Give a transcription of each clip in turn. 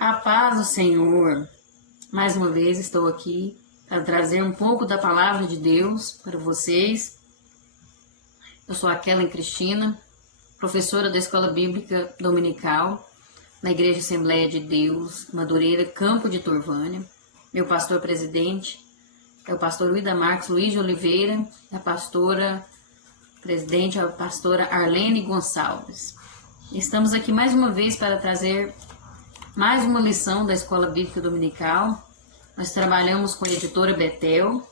A paz do Senhor. Mais uma vez estou aqui para trazer um pouco da palavra de Deus para vocês. Eu sou a Kellen Cristina, professora da Escola Bíblica Dominical na Igreja Assembleia de Deus, Madureira, Campo de Turvânia. Meu pastor presidente é o pastor Uida Marques Luiz de Oliveira, a pastora presidente é a pastora Arlene Gonçalves. Estamos aqui mais uma vez para trazer mais uma lição da Escola Bíblica Dominical. Nós trabalhamos com a editora Betel.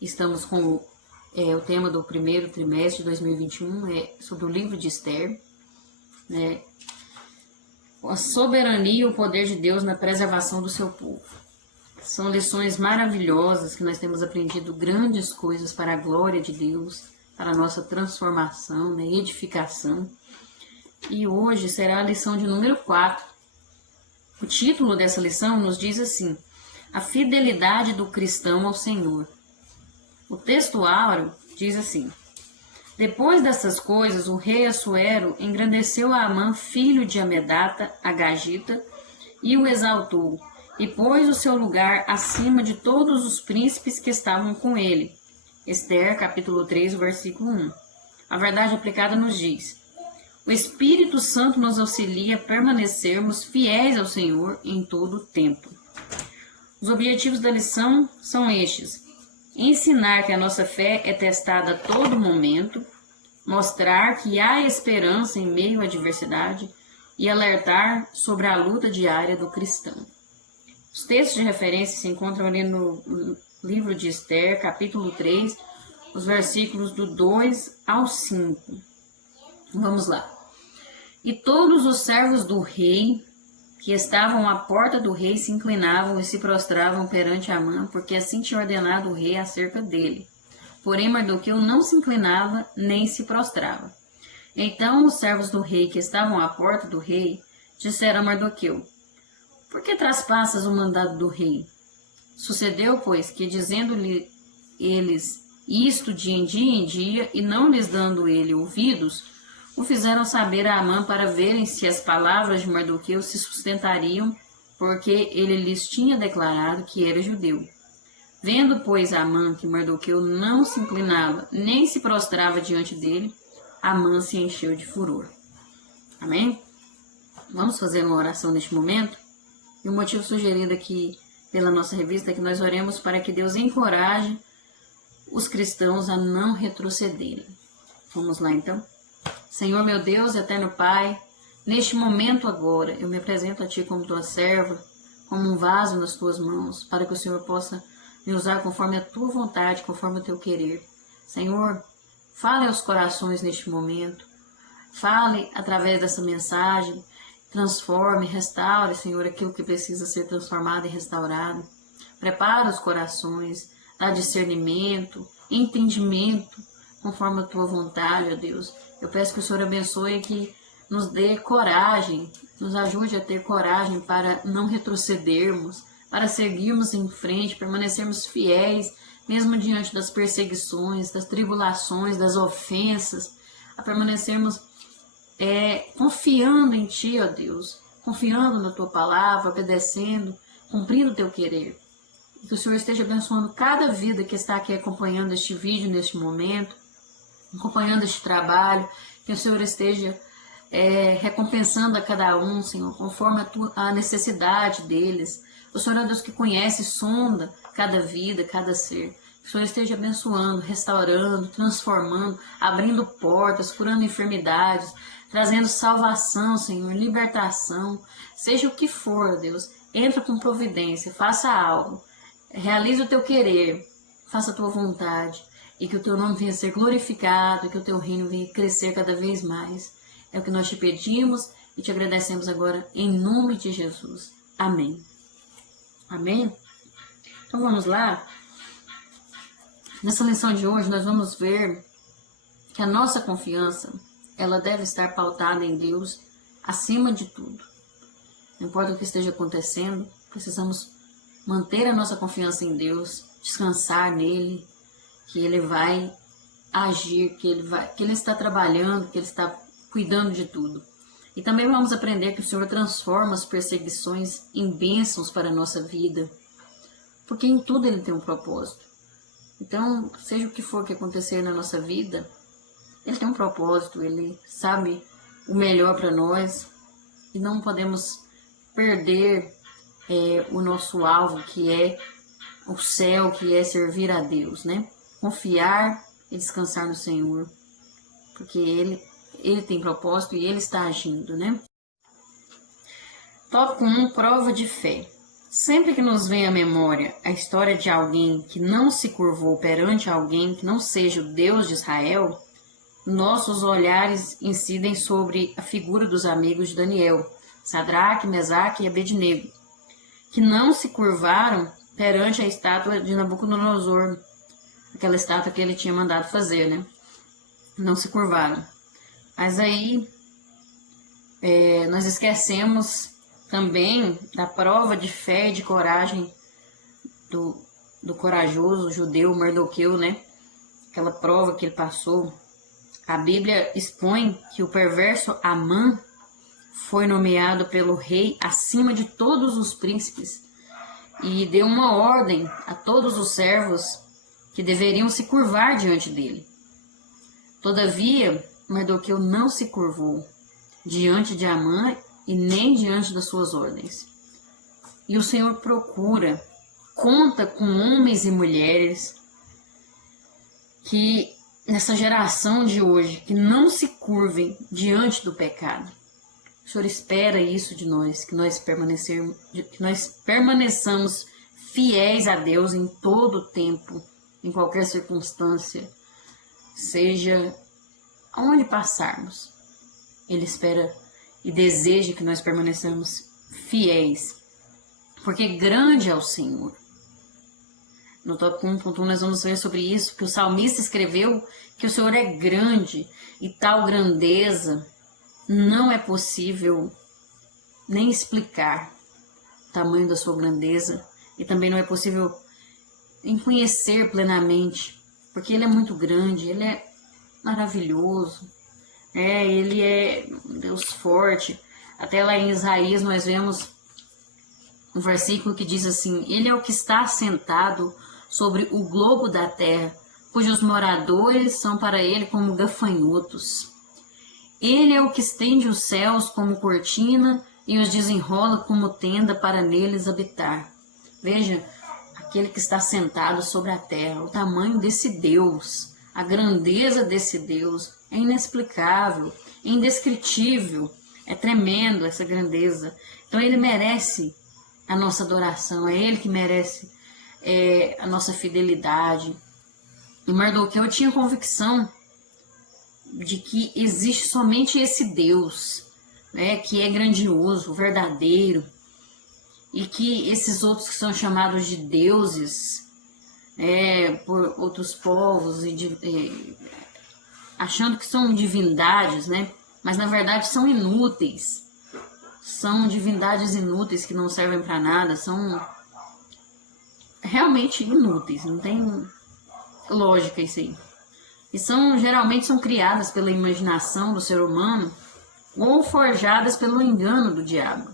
Estamos com o tema do primeiro trimestre de 2021, sobre o livro de Esther. A soberania e o poder de Deus na preservação do seu povo. São lições maravilhosas que nós temos aprendido grandes coisas para a glória de Deus, para a nossa transformação, edificação. E hoje será a lição de número 4. O título dessa lição nos diz assim: a fidelidade do cristão ao Senhor. O texto áureo diz assim: depois dessas coisas, o rei Assuero engrandeceu a Amã, filho de Amedata, Agagita, e o exaltou, e pôs o seu lugar acima de todos os príncipes que estavam com ele. Esther, capítulo 3, versículo 1. A verdade aplicada nos diz: o Espírito Santo nos auxilia a permanecermos fiéis ao Senhor em todo o tempo. Os objetivos da lição são estes: ensinar que a nossa fé é testada a todo momento, mostrar que há esperança em meio à adversidade e alertar sobre a luta diária do cristão. Os textos de referência se encontram ali no livro de Esther, capítulo 3, os versículos do 2 ao 5. Vamos lá. E todos os servos do rei que estavam à porta do rei se inclinavam e se prostravam perante Amã, porque assim tinha ordenado o rei acerca dele. Porém, Mardoqueu não se inclinava nem se prostrava. Então os servos do rei que estavam à porta do rei disseram a Mardoqueu: por que traspassas o mandado do rei? Sucedeu, pois, que dizendo-lhe eles isto de dia em dia, e não lhes dando ele ouvidos, o fizeram saber a Amã para verem se as palavras de Mardoqueu se sustentariam, porque ele lhes tinha declarado que era judeu. Vendo, pois, Amã que Mardoqueu não se inclinava, nem se prostrava diante dele, Amã se encheu de furor. Amém? Vamos fazer uma oração neste momento? E o motivo sugerido aqui pela nossa revista é que nós oremos para que Deus encoraje os cristãos a não retrocederem. Vamos lá, então? Senhor, meu Deus, eterno Pai, neste momento agora, eu me apresento a Ti como Tua serva, como um vaso nas Tuas mãos, para que o Senhor possa me usar conforme a Tua vontade, conforme o Teu querer. Senhor, fale aos corações neste momento, fale através dessa mensagem, transforme, restaure, Senhor, aquilo que precisa ser transformado e restaurado. Prepara os corações, dá discernimento, entendimento, conforme a Tua vontade, ó Deus. Eu peço que o Senhor abençoe e que nos dê coragem, nos ajude a ter coragem para não retrocedermos, para seguirmos em frente, permanecermos fiéis, mesmo diante das perseguições, das tribulações, das ofensas, a permanecermos confiando em Ti, ó Deus, confiando na Tua palavra, obedecendo, cumprindo o Teu querer. E que o Senhor esteja abençoando cada vida que está aqui acompanhando este vídeo neste momento, acompanhando este trabalho, que o Senhor esteja recompensando a cada um, Senhor, conforme a necessidade deles. O Senhor é Deus que conhece e sonda cada vida, cada ser. Que o Senhor esteja abençoando, restaurando, transformando, abrindo portas, curando enfermidades, trazendo salvação, Senhor, libertação, seja o que for, Deus, entra com providência, faça algo, realize o Teu querer, faça a Tua vontade, e que o Teu nome venha ser glorificado, e que o Teu reino venha crescer cada vez mais. É o que nós Te pedimos e Te agradecemos agora, em nome de Jesus. Amém. Amém? Então vamos lá. Nessa lição de hoje nós vamos ver que a nossa confiança, ela deve estar pautada em Deus acima de tudo. Não importa o que esteja acontecendo, precisamos manter a nossa confiança em Deus, descansar nele, que Ele vai agir, que Ele está trabalhando, que Ele está cuidando de tudo. E também vamos aprender que o Senhor transforma as perseguições em bênçãos para a nossa vida, porque em tudo Ele tem um propósito. Então, seja o que for que acontecer na nossa vida, Ele tem um propósito, Ele sabe o melhor para nós e não podemos perder o nosso alvo, que é o céu, que é servir a Deus, né? Confiar e descansar no Senhor, porque Ele tem propósito e Ele está agindo, né? Tópico 1, prova de fé. Sempre que nos vem à memória a história de alguém que não se curvou perante alguém que não seja o Deus de Israel, nossos olhares incidem sobre a figura dos amigos de Daniel, Sadraque, Mesaque e Abednego, que não se curvaram perante a estátua de Nabucodonosor, aquela estátua que ele tinha mandado fazer, né? Não se curvaram. Mas aí nós esquecemos também da prova de fé e de coragem do corajoso judeu Mardoqueu, né? Aquela prova que ele passou. A Bíblia expõe que o perverso Amã foi nomeado pelo rei acima de todos os príncipes e deu uma ordem a todos os servos que deveriam se curvar diante dele. Todavia, Mardoqueu não se curvou diante de Amã e nem diante das suas ordens. E o Senhor conta com homens e mulheres que, nessa geração de hoje, que não se curvem diante do pecado. O Senhor espera isso de nós, que nós permaneçamos fiéis a Deus em todo o tempo, em qualquer circunstância, seja aonde passarmos. Ele espera e deseja que nós permaneçamos fiéis, porque grande é o Senhor. No tópico 1.1 nós vamos ver sobre isso, que o salmista escreveu que o Senhor é grande e tal grandeza não é possível nem explicar o tamanho da sua grandeza e também não é possível nem conhecer plenamente, porque Ele é muito grande, Ele é maravilhoso, Ele é um Deus forte. Até lá em Isaías nós vemos um versículo que diz assim: Ele é o que está assentado sobre o globo da terra, cujos moradores são para Ele como gafanhotos. Ele é o que estende os céus como cortina e os desenrola como tenda para neles habitar. Veja, aquele que está sentado sobre a terra, o tamanho desse Deus, a grandeza desse Deus é inexplicável, é indescritível, é tremendo essa grandeza. Então Ele merece a nossa adoração, é Ele que merece a nossa fidelidade. E Mardoqueu tinha convicção de que existe somente esse Deus, que é grandioso, verdadeiro, e que esses outros que são chamados de deuses por outros povos, achando que são divindades, mas na verdade são inúteis, são divindades inúteis que não servem para nada, são realmente inúteis, não tem lógica isso aí. E geralmente são criadas pela imaginação do ser humano ou forjadas pelo engano do diabo.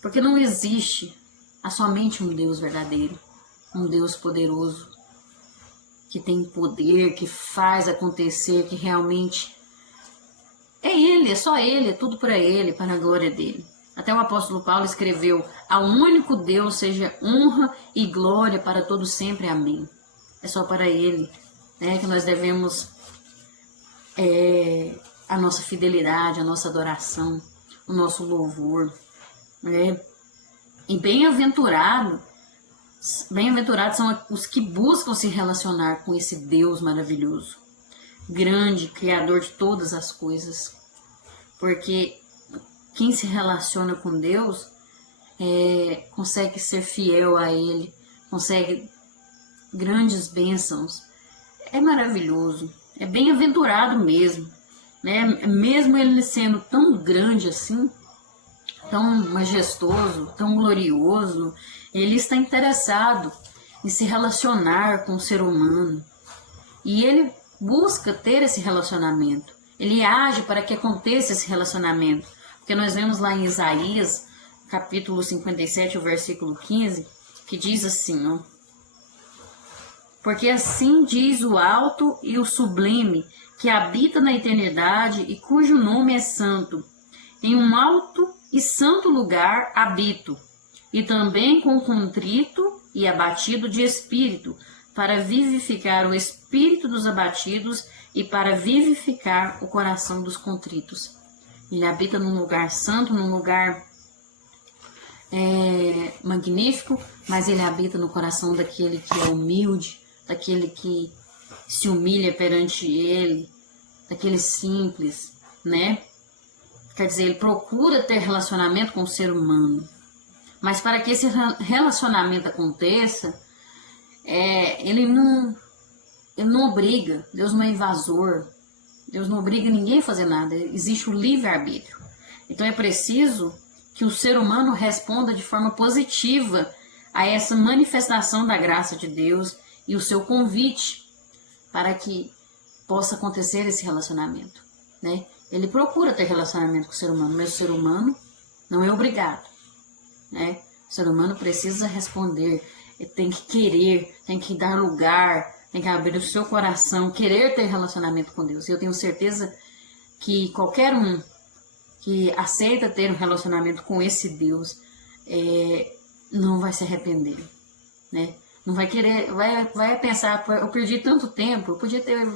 Porque não existe há somente um Deus verdadeiro, um Deus poderoso, que tem poder, que faz acontecer, que realmente é Ele, é só Ele, é tudo para Ele, para a glória dEle. Até o apóstolo Paulo escreveu: ao único Deus seja honra e glória para todo sempre, amém. É só para Ele que nós devemos a nossa fidelidade, a nossa adoração, o nosso louvor. E bem-aventurados são os que buscam se relacionar com esse Deus maravilhoso, grande, criador de todas as coisas. Porque quem se relaciona com Deus consegue ser fiel a Ele, consegue grandes bênçãos. É maravilhoso, é bem-aventurado mesmo, mesmo Ele sendo tão grande assim, tão majestoso, tão glorioso, Ele está interessado em se relacionar com o ser humano. E Ele busca ter esse relacionamento. Ele age para que aconteça esse relacionamento. Porque nós vemos lá em Isaías, capítulo 57, o versículo 15, que diz assim, ó. Porque assim diz o alto e o sublime, que habita na eternidade e cujo nome é santo. Em um alto e santo lugar habito, e também com contrito e abatido de espírito, para vivificar o espírito dos abatidos e para vivificar o coração dos contritos. Ele habita num lugar santo, num lugar magnífico, mas ele habita no coração daquele que é humilde, daquele que se humilha perante ele, daquele simples, né? Quer dizer, ele procura ter relacionamento com o ser humano. Mas para que esse relacionamento aconteça, ele não obriga. Deus não é invasor. Deus não obriga ninguém a fazer nada. Existe o livre-arbítrio. Então é preciso que o ser humano responda de forma positiva a essa manifestação da graça de Deus e o seu convite para que possa acontecer esse relacionamento, né? Ele procura ter relacionamento com o ser humano, mas o ser humano não é obrigado, né? O ser humano precisa responder, tem que querer, tem que dar lugar, tem que abrir o seu coração, querer ter relacionamento com Deus. E eu tenho certeza que qualquer um que aceita ter um relacionamento com esse Deus não vai se arrepender, né? Não vai querer, vai pensar, eu perdi tanto tempo, eu podia ter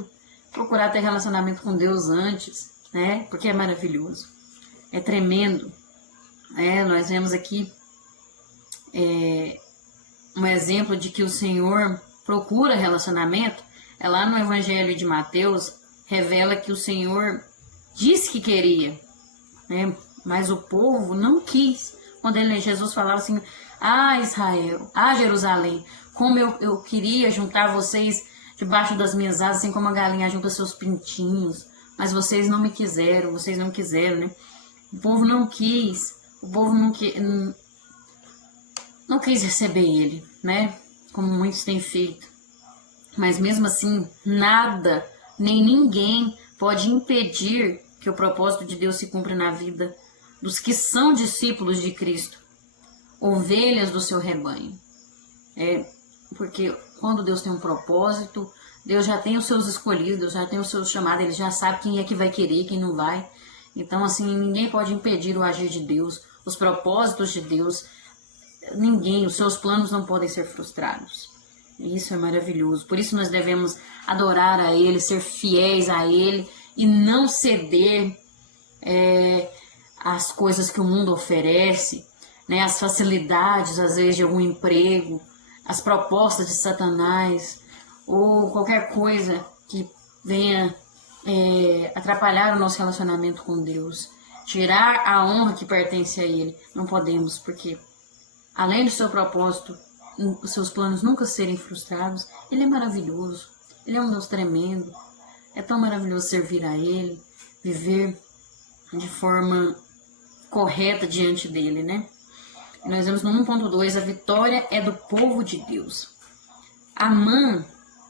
procurado ter relacionamento com Deus antes, né? Porque é maravilhoso, é tremendo. Nós vemos aqui um exemplo de que o Senhor procura relacionamento. Lá no Evangelho de Mateus, revela que o Senhor disse que queria, né? Mas o povo não quis. Quando Jesus falava assim, Israel, Jerusalém, como eu queria juntar vocês debaixo das minhas asas, assim como a galinha junta seus pintinhos, mas vocês não me quiseram, né? O povo não quis, não quis receber ele, né? Como muitos têm feito. Mas mesmo assim, nada, nem ninguém pode impedir que o propósito de Deus se cumpra na vida dos que são discípulos de Cristo, ovelhas do seu rebanho. Porque quando Deus tem um propósito, Deus já tem os seus escolhidos, Deus já tem os seus chamados, Ele já sabe quem é que vai querer, quem não vai. Então, assim, ninguém pode impedir o agir de Deus, os propósitos de Deus. Ninguém, os seus planos não podem ser frustrados. E isso é maravilhoso. Por isso nós devemos adorar a Ele, ser fiéis a Ele e não ceder às coisas que o mundo oferece, né? As facilidades, às vezes, de algum emprego, as propostas de Satanás, ou qualquer coisa que venha atrapalhar o nosso relacionamento com Deus, tirar a honra que pertence a Ele. Não podemos, porque além do seu propósito, os seus planos nunca serem frustrados, Ele é maravilhoso, Ele é um Deus tremendo, é tão maravilhoso servir a Ele, viver de forma correta diante dEle, né? E nós vemos no 1.2, a vitória é do povo de Deus. Amã,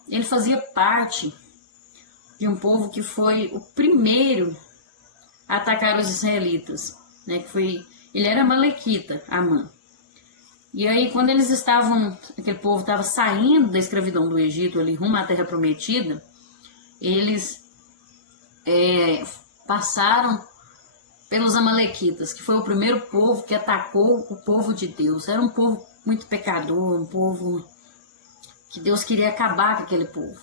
ele fazia parte de um povo que foi o primeiro a atacar os israelitas, né? Ele era amalequita, Amã. E aí, quando aquele povo estava saindo da escravidão do Egito, ali rumo à Terra Prometida, eles passaram pelos amalequitas, que foi o primeiro povo que atacou o povo de Deus. Era um povo muito pecador, um povo que Deus queria acabar com aquele povo.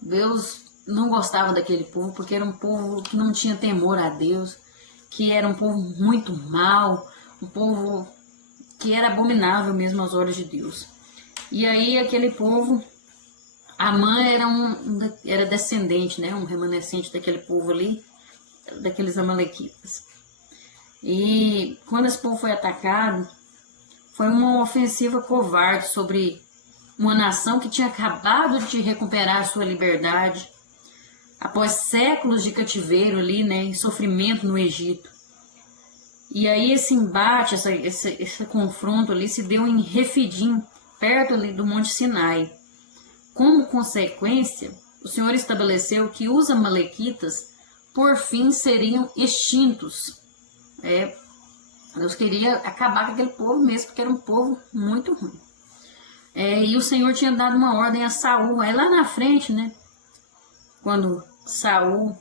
Deus não gostava daquele povo, porque era um povo que não tinha temor a Deus, que era um povo muito mau, um povo que era abominável mesmo aos olhos de Deus. E aí aquele povo, Amã era descendente, né, um remanescente daquele povo ali, daqueles amalequitas. E quando esse povo foi atacado, foi uma ofensiva covarde sobre uma nação que tinha acabado de recuperar a sua liberdade após séculos de cativeiro ali, né, e sofrimento no Egito. E aí esse embate, esse confronto ali se deu em Refidim, perto ali do Monte Sinai. Como consequência, o Senhor estabeleceu que os amalequitas por fim seriam extintos. Deus queria acabar com aquele povo mesmo, porque era um povo muito ruim. E o Senhor tinha dado uma ordem a Saul. Aí lá na frente, né, quando Saul,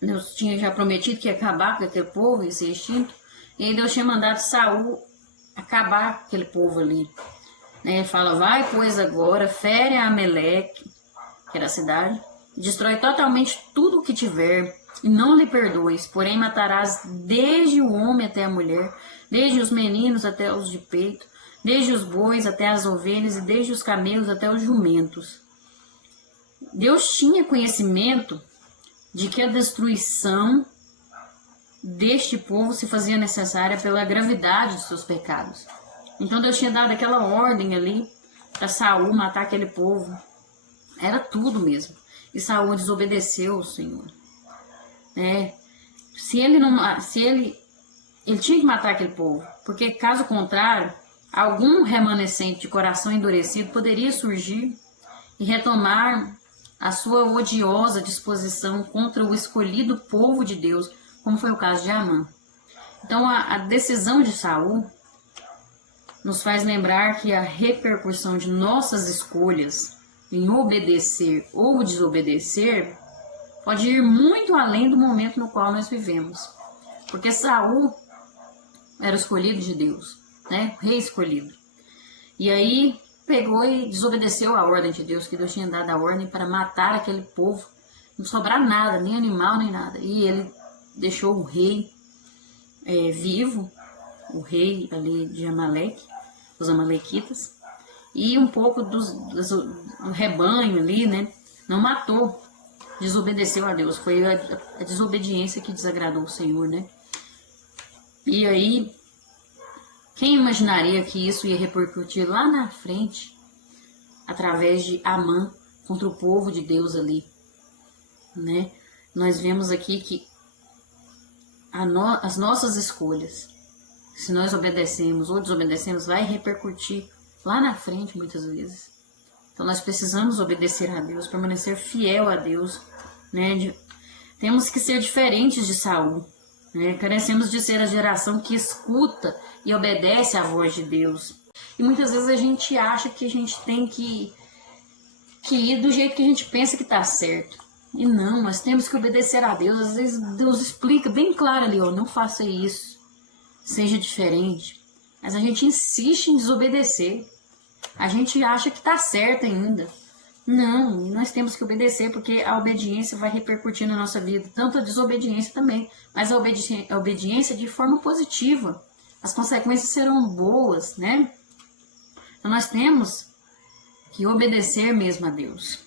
Deus tinha já prometido que ia acabar com aquele povo, ia ser extinto, e aí Deus tinha mandado Saul acabar com aquele povo ali. Ele fala, vai, pois agora, fere a Ameleque, que era a cidade, destrói totalmente tudo o que tiver, e não lhe perdoes, porém matarás desde o homem até a mulher, desde os meninos até os de peito, desde os bois até as ovelhas, e desde os camelos até os jumentos. Deus tinha conhecimento de que a destruição deste povo se fazia necessária pela gravidade de seus pecados. Então Deus tinha dado aquela ordem ali para Saul matar aquele povo. Era tudo mesmo. E Saul desobedeceu o Senhor. Ele tinha que matar aquele povo, porque caso contrário, algum remanescente de coração endurecido poderia surgir e retomar a sua odiosa disposição contra o escolhido povo de Deus, como foi o caso de Amã. Então a decisão de Saul nos faz lembrar que a repercussão de nossas escolhas em obedecer ou desobedecer pode ir muito além do momento no qual nós vivemos. Porque Saul era o escolhido de Deus, né? O rei escolhido. E aí pegou e desobedeceu a ordem de Deus, que Deus tinha dado a ordem para matar aquele povo, não sobrar nada, nem animal, nem nada. E ele deixou o rei vivo, o rei ali de Amaleque, os amalequitas, e um pouco do rebanho ali, né? Não matou, desobedeceu a Deus. Foi a desobediência que desagradou o Senhor, né? E aí, quem imaginaria que isso ia repercutir lá na frente, através de Amã, contra o povo de Deus ali, né? Nós vemos aqui que as nossas escolhas, se nós obedecemos ou desobedecemos, vai repercutir lá na frente muitas vezes. Então nós precisamos obedecer a Deus, permanecer fiel a Deus, né? Temos que ser diferentes de Saul, né? Carecemos de ser a geração que escuta e obedece à voz de Deus. E muitas vezes a gente acha que a gente tem que ir do jeito que a gente pensa que está certo. E não, nós temos que obedecer a Deus. Às vezes Deus explica bem claro ali, não faça isso, seja diferente. Mas a gente insiste em desobedecer. A gente acha que está certo ainda. Não, nós temos que obedecer, porque a obediência vai repercutir na nossa vida. Tanto a desobediência também, mas a obediência de forma positiva. As consequências serão boas, né? Então nós temos que obedecer mesmo a Deus.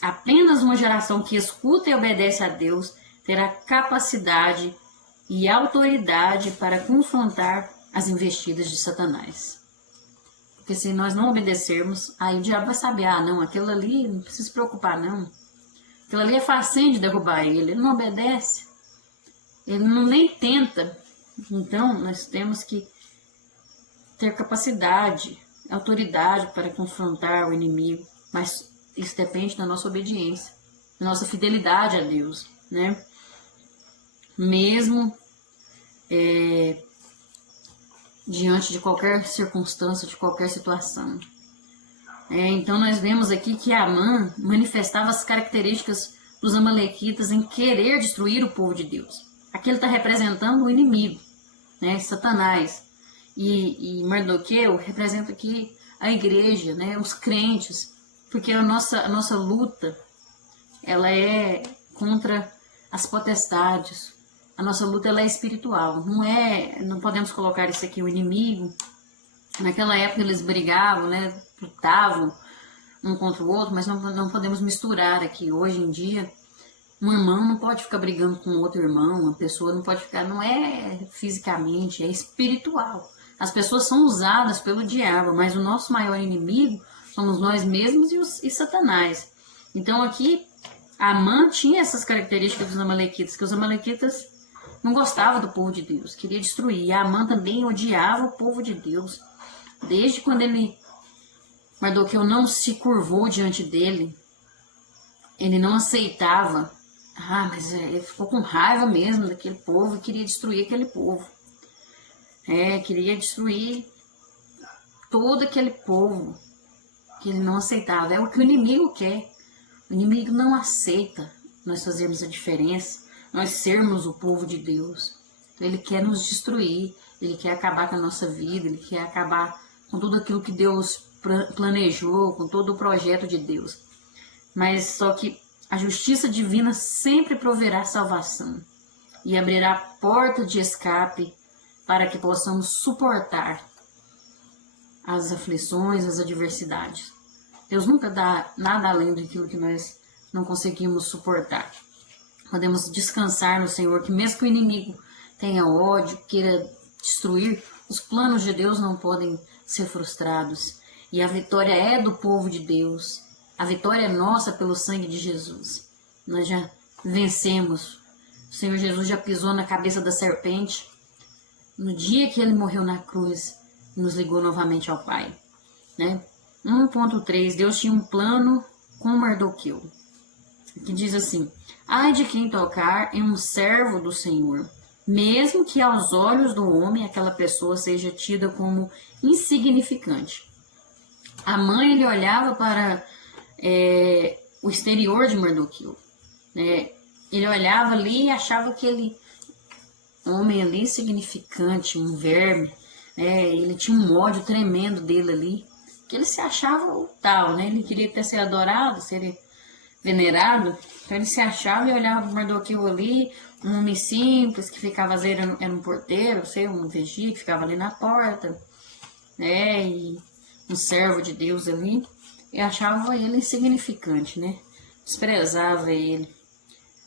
Apenas uma geração que escuta e obedece a Deus terá capacidade e autoridade para confrontar as investidas de Satanás. Porque se nós não obedecermos, aí o diabo vai saber, não, aquilo ali não precisa se preocupar não. Aquilo ali é facinho de derrubar ele não obedece, ele não nem tenta. Então nós temos que ter capacidade, autoridade para confrontar o inimigo, mas isso depende da nossa obediência, da nossa fidelidade a Deus, né? Mesmo diante de qualquer circunstância, de qualquer situação. Então nós vemos aqui que Amã manifestava as características dos amalequitas em querer destruir o povo de Deus. Aqui ele está representando o inimigo, né? Satanás. E Mardoqueu representa aqui a igreja, né? Os crentes, porque a nossa luta, ela é contra as potestades. A nossa luta, ela é espiritual. Não podemos colocar isso aqui, o inimigo. Naquela época eles brigavam, né? Lutavam um contra o outro, mas não podemos misturar aqui. Hoje em dia, um irmão não pode ficar brigando com outro irmão, uma pessoa não pode ficar, não é fisicamente, é espiritual. As pessoas são usadas pelo diabo, mas o nosso maior inimigo somos nós mesmos e Satanás. Então aqui, Amã tinha essas características dos amalequitas, que os amalequitas não gostavam do povo de Deus, queria destruir. E Amã também odiava o povo de Deus. Desde quando Mardoqueu não se curvou diante dele, ele não aceitava. Mas ele ficou com raiva mesmo daquele povo e queria destruir aquele povo. Queria destruir todo aquele povo que ele não aceitava. É o que o inimigo quer. O inimigo não aceita nós fazermos a diferença, nós sermos o povo de Deus. Ele quer nos destruir, ele quer acabar com a nossa vida, ele quer acabar com tudo aquilo que Deus planejou, com todo o projeto de Deus. Mas só que a justiça divina sempre proverá salvação e abrirá porta de escape para que possamos suportar as aflições, as adversidades. Deus nunca dá nada além daquilo que nós não conseguimos suportar. Podemos descansar no Senhor, que mesmo que o inimigo tenha ódio, queira destruir, os planos de Deus não podem ser frustrados. E a vitória é do povo de Deus. A vitória é nossa pelo sangue de Jesus. Nós já vencemos. O Senhor Jesus já pisou na cabeça da serpente. No dia que ele morreu na cruz, nos ligou novamente ao Pai. 1.3. Deus tinha um plano com Mardoqueu. Que diz assim: ai de quem tocar em um servo do Senhor, mesmo que aos olhos do homem aquela pessoa seja tida como insignificante. A mãe ele olhava para o exterior de Mardoqueu. Ele olhava ali e achava aquele homem ali insignificante, um verme. Ele tinha um ódio tremendo dele ali, que ele se achava o tal, ele queria até ser adorado, ser venerado. Então ele se achava e olhava para Mardoqueu ali, um homem simples que ficava, às vezes era um porteiro, um vigia que ficava ali na porta, e um servo de Deus ali, e achava ele insignificante, desprezava ele.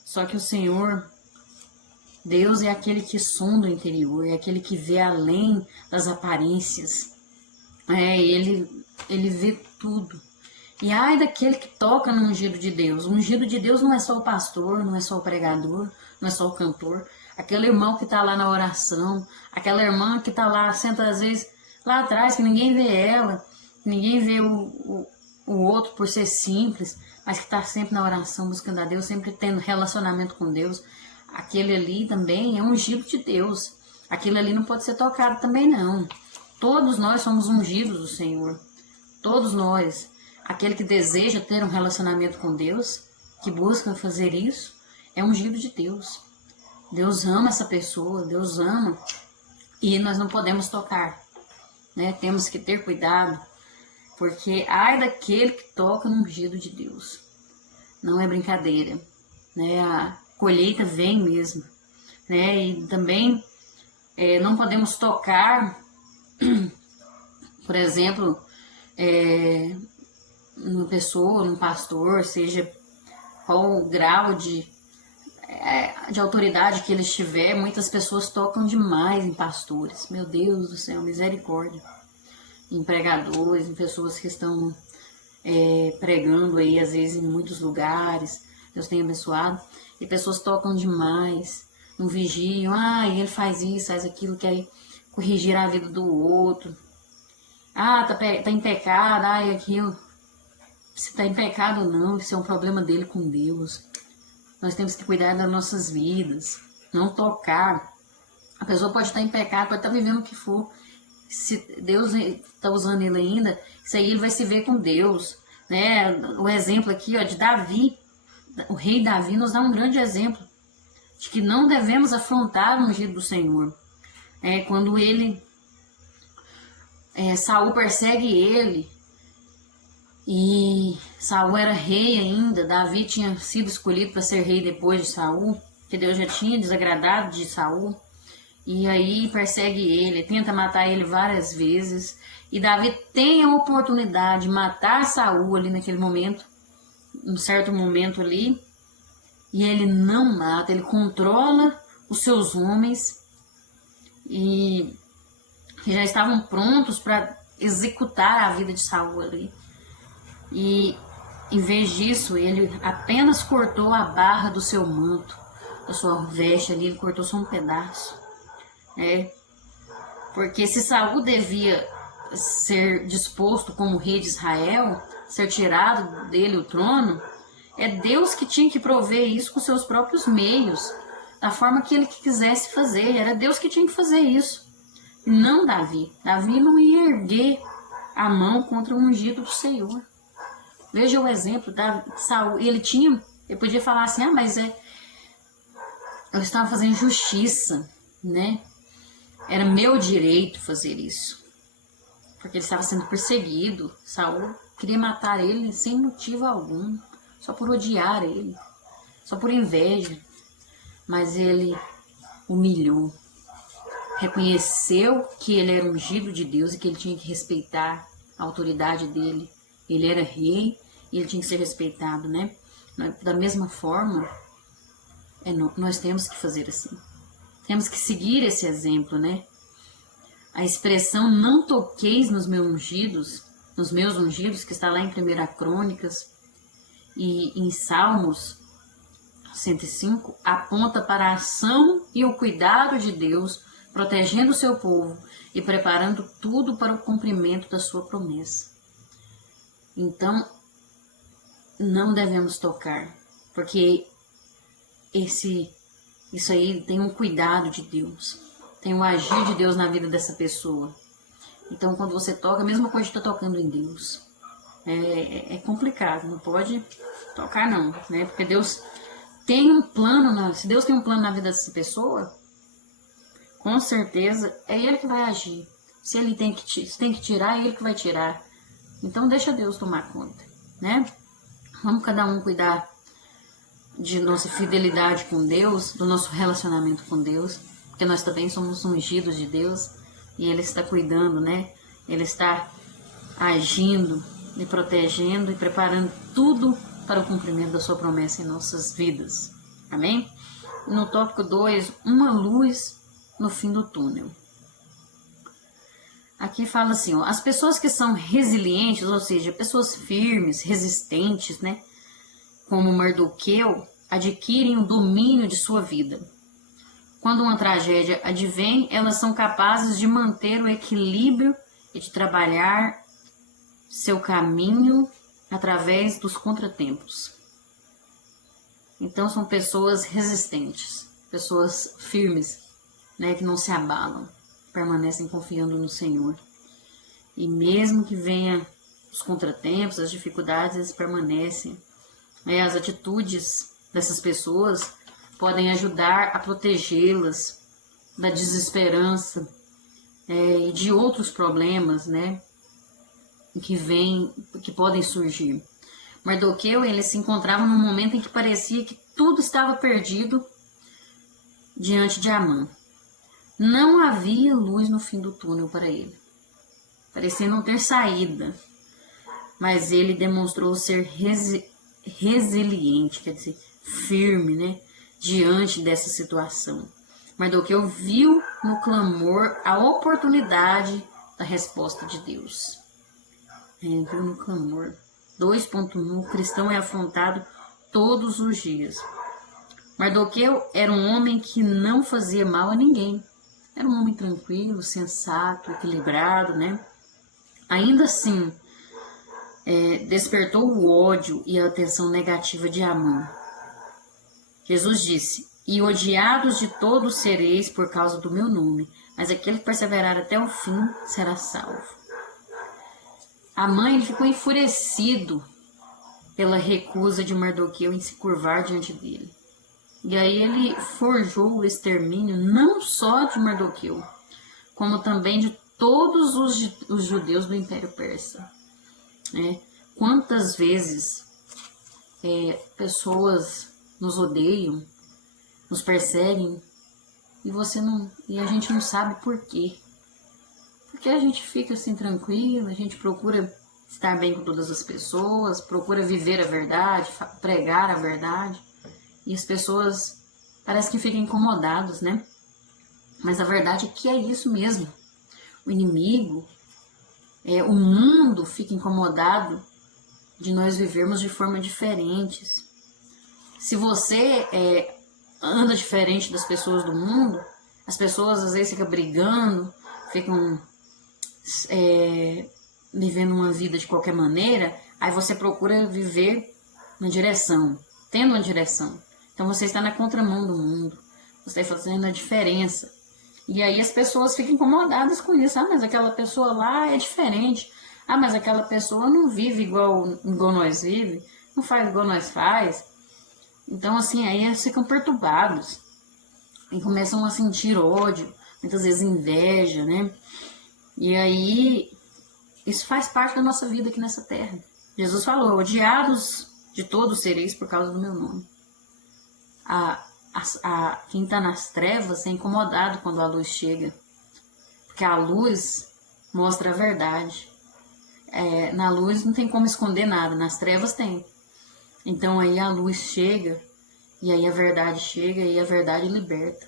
Só que o Senhor, Deus é aquele que sonda o interior, é aquele que vê além das aparências, ele vê tudo. E ai daquele que toca no ungido de Deus. O ungido de Deus não é só o pastor, não é só o pregador, não é só o cantor. Aquele irmão que está lá na oração, aquela irmã que está lá, senta às vezes lá atrás, que ninguém vê ela, ninguém vê o outro por ser simples, mas que está sempre na oração, buscando a Deus, sempre tendo relacionamento com Deus. Aquele ali também é um ungido de Deus. Aquele ali não pode ser tocado também não. Todos nós somos ungidos do Senhor. Todos nós. Aquele que deseja ter um relacionamento com Deus, que busca fazer isso, é ungido de Deus. Deus ama essa pessoa, Deus ama, e nós não podemos tocar, Temos que ter cuidado, porque ai daquele que toca no ungido de Deus. Não é brincadeira, A colheita vem mesmo, E também não podemos tocar, por exemplo, numa pessoa, num pastor, seja qual o grau de autoridade que ele estiver. Muitas pessoas tocam demais em pastores, meu Deus do céu, misericórdia, em pregadores, em pessoas que estão pregando aí, às vezes em muitos lugares, Deus tem abençoado, e pessoas tocam demais, não vigiam, ele faz isso, faz aquilo, quer corrigir a vida do outro, tá em pecado, aquilo. Se está em pecado ou não, isso é um problema dele com Deus. Nós temos que cuidar das nossas vidas, não tocar. A pessoa pode estar em pecado, pode estar vivendo o que for. Se Deus está usando ele ainda, isso aí ele vai se ver com Deus. O exemplo aqui de Davi, o rei Davi nos dá um grande exemplo de que não devemos afrontar o ungido do Senhor. Quando Saul persegue ele, e Saul era rei ainda, Davi tinha sido escolhido para ser rei depois de Saul, que Deus já tinha desagradado de Saul, e aí persegue ele, tenta matar ele várias vezes, e Davi tem a oportunidade de matar Saul ali naquele momento, um certo momento ali, e ele não mata, ele controla os seus homens, e que já estavam prontos para executar a vida de Saul ali. E em vez disso, ele apenas cortou a barra do seu manto, da sua veste ali, ele cortou só um pedaço. Porque se Saul devia ser disposto como rei de Israel, ser tirado dele o trono, É Deus que tinha que prover isso com seus próprios meios, da forma que ele quisesse fazer. Era Deus que tinha que fazer isso. E não Davi. Davi não ia erguer a mão contra o ungido do Senhor. Veja o exemplo da Saul. Ele podia falar assim, mas eu estava fazendo justiça, né? Era meu direito fazer isso. Porque ele estava sendo perseguido. Saul queria matar ele sem motivo algum. Só por odiar ele. Só por inveja. Mas ele humilhou. Reconheceu que ele era ungido de Deus e que ele tinha que respeitar a autoridade dele. Ele era rei e ele tinha que ser respeitado, né? Da mesma forma, nós temos que fazer assim. Temos que seguir esse exemplo, né? A expressão não toqueis nos meus ungidos, que está lá em 1 Crônicas e em Salmos 105, aponta para a ação e o cuidado de Deus, protegendo o seu povo e preparando tudo para o cumprimento da sua promessa. Então, não devemos tocar, porque isso aí tem um cuidado de Deus, tem um agir de Deus na vida dessa pessoa. Então, quando você toca, a mesma coisa que está tocando em Deus. É complicado, não pode tocar não, né? Porque Deus tem um plano, se Deus tem um plano na vida dessa pessoa, com certeza é Ele que vai agir. Se Ele tem que tirar, é Ele que vai tirar. Então deixa Deus tomar conta, né? Vamos cada um cuidar de nossa fidelidade com Deus, do nosso relacionamento com Deus, porque nós também somos ungidos de Deus e Ele está cuidando, né? Ele está agindo e protegendo e preparando tudo para o cumprimento da sua promessa em nossas vidas. Amém? No tópico 2, uma luz no fim do túnel. Aqui fala assim, as pessoas que são resilientes, ou seja, pessoas firmes, resistentes, né? Como Mardoqueu, adquirem o domínio de sua vida. Quando uma tragédia advém, elas são capazes de manter o equilíbrio e de trabalhar seu caminho através dos contratempos. Então são pessoas resistentes, pessoas firmes, né, que não se abalam, permanecem confiando no Senhor. E mesmo que venham os contratempos, as dificuldades, eles permanecem. As atitudes dessas pessoas podem ajudar a protegê-las da desesperança e de outros problemas, né, que podem surgir. Mardoqueu, ele se encontrava num momento em que parecia que tudo estava perdido diante de Amã. Não havia luz no fim do túnel para ele. Parecia não ter saída. Mas ele demonstrou ser resiliente, quer dizer, firme, né, diante dessa situação. Mardoqueu viu no clamor a oportunidade da resposta de Deus. Viu no clamor. 2.1, o cristão é afrontado todos os dias. Mardoqueu era um homem que não fazia mal a ninguém. Era um homem tranquilo, sensato, equilibrado, né? Ainda assim, despertou o ódio e a atenção negativa de Amã. Jesus disse, e odiados de todos sereis por causa do meu nome, mas aquele que perseverar até o fim será salvo. Amã, ele ficou enfurecido pela recusa de Mardoqueu em se curvar diante dele. E aí ele forjou o extermínio não só de Mardoqueu, como também de todos os judeus do Império Persa. Quantas vezes pessoas nos odeiam, nos perseguem, e a gente não sabe por quê. Porque a gente fica assim tranquilo, a gente procura estar bem com todas as pessoas, procura viver a verdade, pregar a verdade, e as pessoas parecem que ficam incomodadas, né? Mas a verdade é que é isso mesmo. O inimigo, o mundo fica incomodado de nós vivermos de forma diferentes. Se você anda diferente das pessoas do mundo, as pessoas às vezes ficam brigando, ficam vivendo uma vida de qualquer maneira, aí você procura viver uma direção, tendo uma direção. Então você está na contramão do mundo, você está fazendo a diferença. E aí as pessoas ficam incomodadas com isso. Ah, mas aquela pessoa lá é diferente. Ah, mas aquela pessoa não vive igual nós vive, não faz igual nós faz. Então assim, aí eles ficam perturbados e começam a sentir ódio, muitas vezes inveja, né? E aí isso faz parte da nossa vida aqui nessa terra. Jesus falou: odiados de todos sereis por causa do meu nome. Quem está nas trevas é incomodado quando a luz chega, porque a luz mostra a verdade. Na luz não tem como esconder nada, nas trevas tem. Então aí a luz chega, e aí a verdade chega, e a verdade liberta,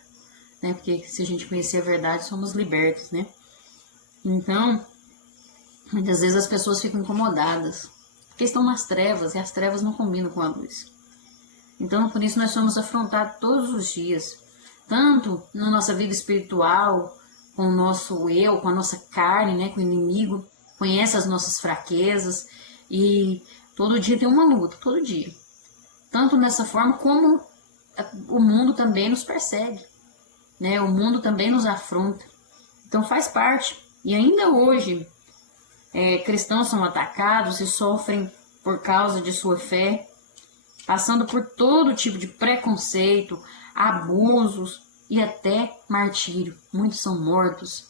né? Porque se a gente conhecer a verdade, somos libertos, né? Então, muitas vezes as pessoas ficam incomodadas, porque estão nas trevas, e as trevas não combinam com a luz. Então, por isso nós somos afrontados todos os dias, tanto na nossa vida espiritual, com o nosso eu, com a nossa carne, né, com o inimigo, conhece as nossas fraquezas, e todo dia tem uma luta, todo dia. Tanto nessa forma como o mundo também nos persegue, né, o mundo também nos afronta. Então faz parte. E ainda hoje, cristãos são atacados e sofrem por causa de sua fé, passando por todo tipo de preconceito, abusos e até martírio. Muitos são mortos,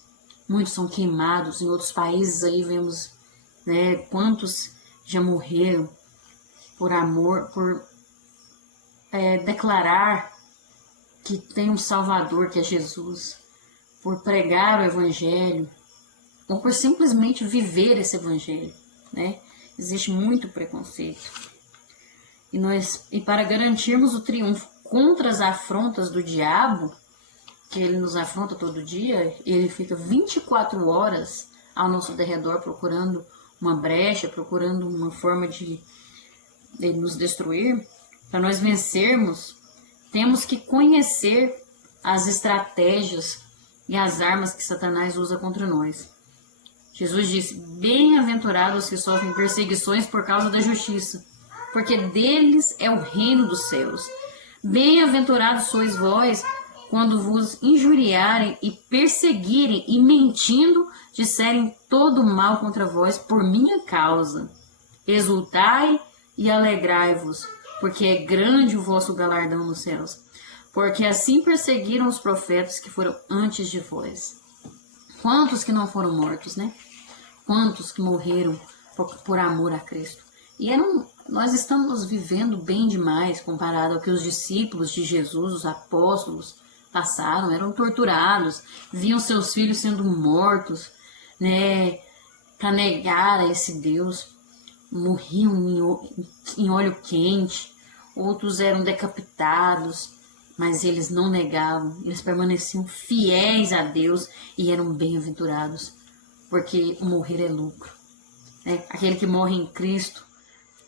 muitos são queimados. Em outros países aí vemos, né, quantos já morreram por amor, por declarar que tem um Salvador, que é Jesus, por pregar o Evangelho, ou por simplesmente viver esse Evangelho, né? Existe muito preconceito. E para garantirmos o triunfo contra as afrontas do diabo, que ele nos afronta todo dia, ele fica 24 horas ao nosso derredor procurando uma brecha, procurando uma forma de nos destruir. Para nós vencermos, temos que conhecer as estratégias e as armas que Satanás usa contra nós. Jesus disse: bem-aventurados os que sofrem perseguições por causa da justiça, porque deles é o reino dos céus. Bem-aventurados sois vós, quando vos injuriarem e perseguirem e mentindo disserem todo mal contra vós por minha causa. Exultai e alegrai-vos, porque é grande o vosso galardão nos céus. Porque assim perseguiram os profetas que foram antes de vós. Quantos que não foram mortos, né? Quantos que morreram por amor a Cristo? E nós estamos vivendo bem demais comparado ao que os discípulos de Jesus, os apóstolos, passaram. Eram torturados, viam seus filhos sendo mortos, né, para negar a esse Deus. Morriam em óleo quente, outros eram decapitados, mas eles não negavam, eles permaneciam fiéis a Deus e eram bem-aventurados, porque morrer é lucro. Aquele que morre em Cristo,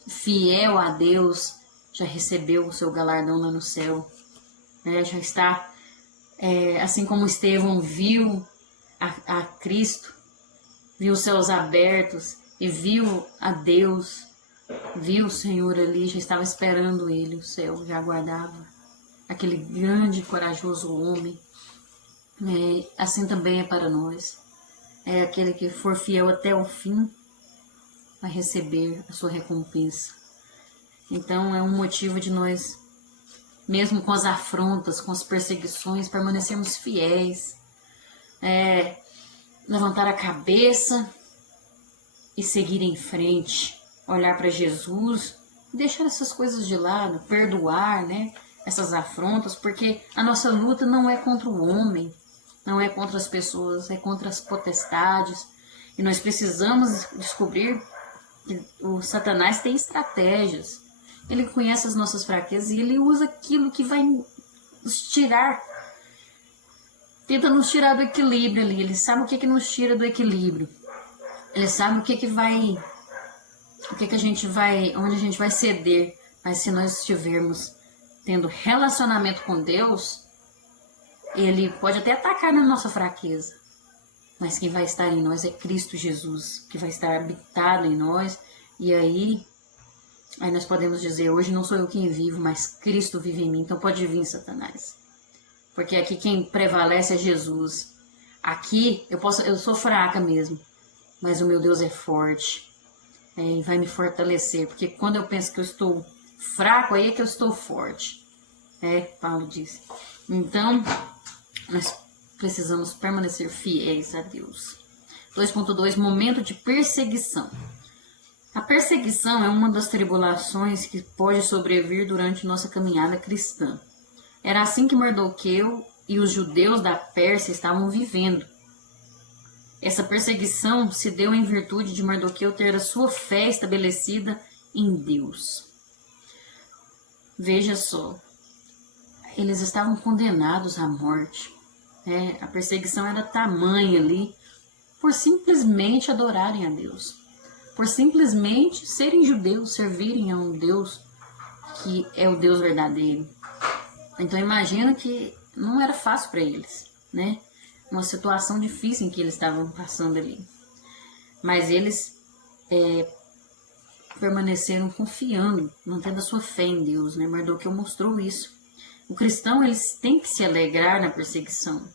fiel a Deus, já recebeu o seu galardão lá no céu, já está, assim como Estevão viu a Cristo, viu os céus abertos e viu a Deus, viu o Senhor ali, já estava esperando ele, o céu já aguardava aquele grande e corajoso homem. Assim também é para nós. Aquele que for fiel até o fim vai receber a sua recompensa. Então é um motivo de nós, mesmo com as afrontas, com as perseguições, permanecermos fiéis, levantar a cabeça e seguir em frente, olhar para Jesus, deixar essas coisas de lado, perdoar, né, essas afrontas, porque a nossa luta não é contra o homem, não é contra as pessoas, é contra as potestades. E nós precisamos descobrir que o Satanás tem estratégias. Ele conhece as nossas fraquezas e ele usa aquilo que vai nos tirar, tenta nos tirar do equilíbrio ali. Ele sabe o que nos tira do equilíbrio. Ele sabe o que a gente vai, onde a gente vai ceder. Mas se nós estivermos tendo relacionamento com Deus, ele pode até atacar na nossa fraqueza, mas quem vai estar em nós é Cristo Jesus, que vai estar habitado em nós, e aí Aí nós podemos dizer, hoje não sou eu quem vivo, mas Cristo vive em mim. Então pode vir, Satanás. Porque aqui quem prevalece é Jesus. Aqui eu sou fraca mesmo, mas o meu Deus é forte. E vai me fortalecer. Porque quando eu penso que eu estou fraco, aí é que eu estou forte. Paulo disse. Então, nós precisamos permanecer fiéis a Deus. 2.2, momento de perseguição. A perseguição é uma das tribulações que pode sobrevir durante nossa caminhada cristã. Era assim que Mardoqueu e os judeus da Pérsia estavam vivendo. Essa perseguição se deu em virtude de Mardoqueu ter a sua fé estabelecida em Deus. Veja só, eles estavam condenados à morte. A perseguição era tamanha ali por simplesmente adorarem a Deus. Por simplesmente serem judeus, servirem a um Deus que é o Deus verdadeiro. Então imagina que não era fácil para eles, né? Uma situação difícil em que eles estavam passando ali. Mas eles permaneceram confiando, mantendo a sua fé em Deus, né? Mardoqueu mostrou isso. O cristão, eles têm que se alegrar na perseguição,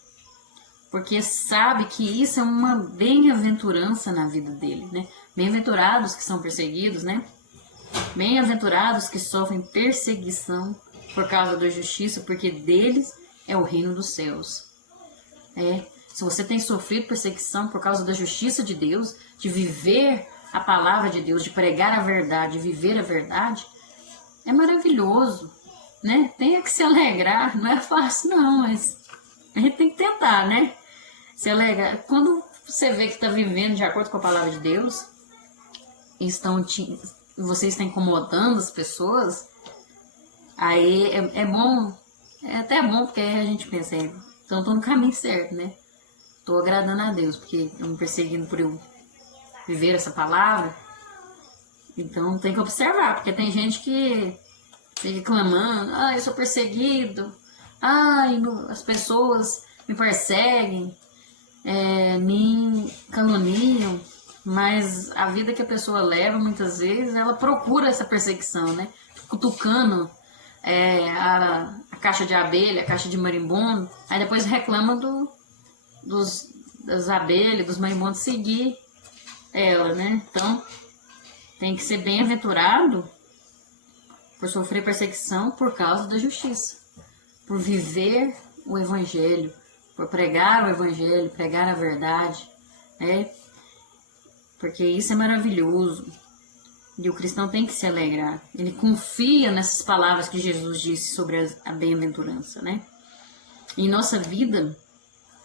porque sabe que isso é uma bem-aventurança na vida dele, né? Bem-aventurados que são perseguidos, né? Bem-aventurados que sofrem perseguição por causa da justiça, porque deles é o reino dos céus. Se você tem sofrido perseguição por causa da justiça de Deus, de viver a palavra de Deus, de pregar a verdade, de viver a verdade, é maravilhoso, né? Tem que se alegrar, não é fácil não, mas a gente tem que tentar, né? Se alegrar. Quando você vê que está vivendo de acordo com a palavra de Deus, e você está incomodando as pessoas, aí é bom, é até bom, porque aí a gente pensa, então estou no caminho certo, né? Estou agradando a Deus, porque estão me perseguindo por eu viver essa palavra. Então tem que observar, porque tem gente que fica clamando, eu sou perseguido, as pessoas me perseguem, me caluniam, mas a vida que a pessoa leva, muitas vezes, ela procura essa perseguição, né? Cutucando a caixa de abelha, a caixa de marimbondo, aí depois reclama das abelhas, dos marimbondos seguir ela, né? Então, tem que ser bem-aventurado por sofrer perseguição por causa da justiça, por viver o evangelho, por pregar o evangelho, pregar a verdade, né? Porque isso é maravilhoso. E o cristão tem que se alegrar. Ele confia nessas palavras que Jesus disse sobre a bem-aventurança, né? Em nossa vida,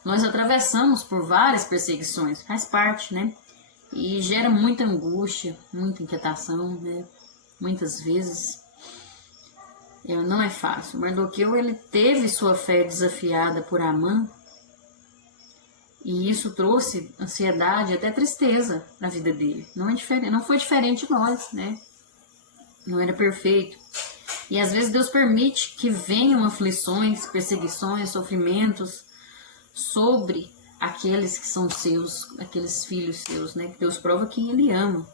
nós atravessamos por várias perseguições, faz parte, né? E gera muita angústia, muita inquietação, né? Muitas vezes não é fácil. Mardoqueu, ele teve sua fé desafiada por Amã, e isso trouxe ansiedade, até tristeza na vida dele. Não foi diferente de nós, né? Não era perfeito. E às vezes Deus permite que venham aflições, perseguições, sofrimentos sobre aqueles que são seus, aqueles filhos seus, né? Que Deus prova que Ele ama.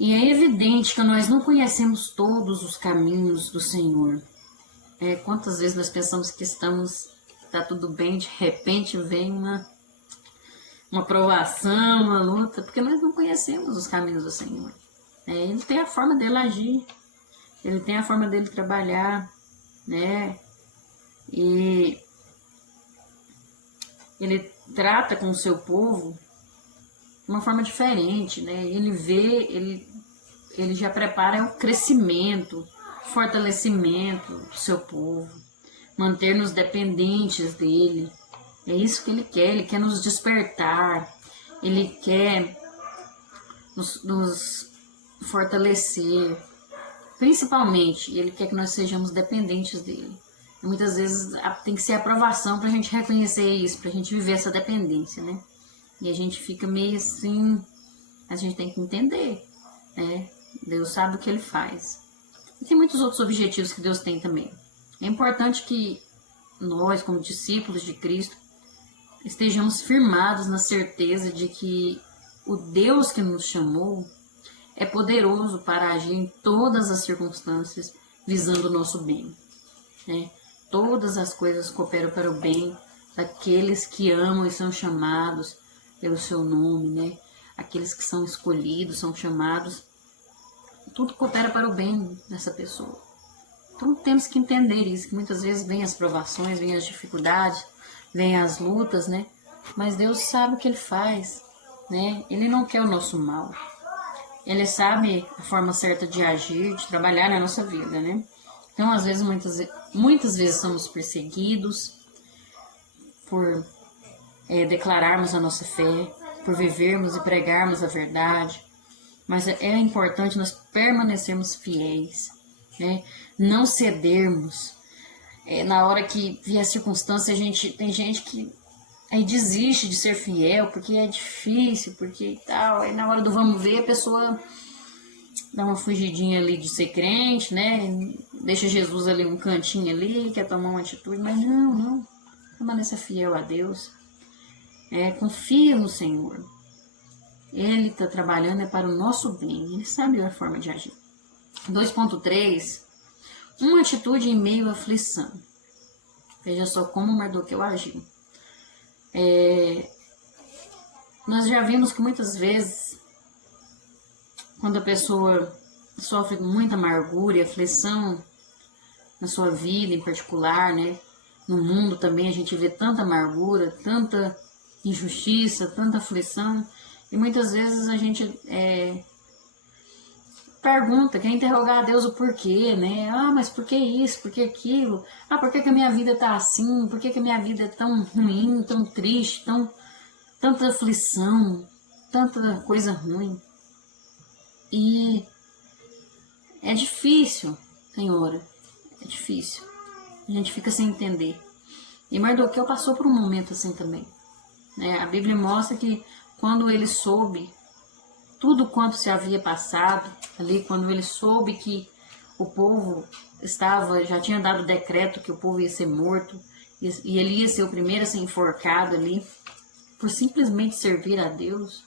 E é evidente que nós não conhecemos todos os caminhos do Senhor. Quantas vezes nós pensamos que tá tudo bem, de repente vem uma provação, uma luta, porque nós não conhecemos os caminhos do Senhor. Ele tem a forma dele agir, ele tem a forma dele trabalhar, né? E ele trata com o seu povo de uma forma diferente, né? Ele já prepara o crescimento, fortalecimento do seu povo, manter-nos dependentes dele. É isso que ele quer nos despertar, ele quer nos fortalecer, principalmente, ele quer que nós sejamos dependentes dele. E muitas vezes tem que ser aprovação para a gente reconhecer isso, para a gente viver essa dependência, né? E a gente fica meio assim, a gente tem que entender, né? Deus sabe o que ele faz. E tem muitos outros objetivos que Deus tem também. É importante que nós, como discípulos de Cristo, estejamos firmados na certeza de que o Deus que nos chamou é poderoso para agir em todas as circunstâncias, visando o nosso bem, né? Todas as coisas cooperam para o bem daqueles que amam e são chamados pelo seu nome, né? Aqueles que são escolhidos, são chamados, tudo coopera para o bem dessa pessoa. Então temos que entender isso, que muitas vezes vem as provações, vem as dificuldades, vem as lutas, né? Mas Deus sabe o que Ele faz, né? Ele não quer o nosso mal. Ele sabe a forma certa de agir, de trabalhar na nossa vida, né? Então, às vezes, muitas vezes somos perseguidos por declararmos a nossa fé, por vivermos e pregarmos a verdade. Mas é importante nós permanecermos fiéis, né? Não cedermos. Na hora que vier a circunstância, tem gente que aí desiste de ser fiel porque é difícil, porque e tal. Aí na hora do vamos ver, a pessoa dá uma fugidinha ali de ser crente, né? Deixa Jesus ali um cantinho ali, quer tomar uma atitude, mas não. Permaneça fiel a Deus. Confia no Senhor. Ele está trabalhando para o nosso bem. Ele sabe a forma de agir. 2.3. Uma atitude em meio à aflição. Veja só como Mardoqueu agiu. Nós já vimos que muitas vezes, quando a pessoa sofre muita amargura e aflição na sua vida em particular, né? No mundo também a gente vê tanta amargura, tanta injustiça, tanta aflição, e muitas vezes a gente pergunta, quer interrogar a Deus o porquê, né? Mas por que isso, por que aquilo? Por que a minha vida tá assim? Por que a minha vida é tão ruim, tão triste, tanta aflição, tanta coisa ruim? E é difícil, Senhora, é difícil. A gente fica sem entender. E Mardoqueu passou por um momento assim também, né? A Bíblia mostra que quando ele soube tudo quanto se havia passado ali, quando ele soube que o povo já tinha dado decreto que o povo ia ser morto, e ele ia ser o primeiro a ser enforcado ali, por simplesmente servir a Deus,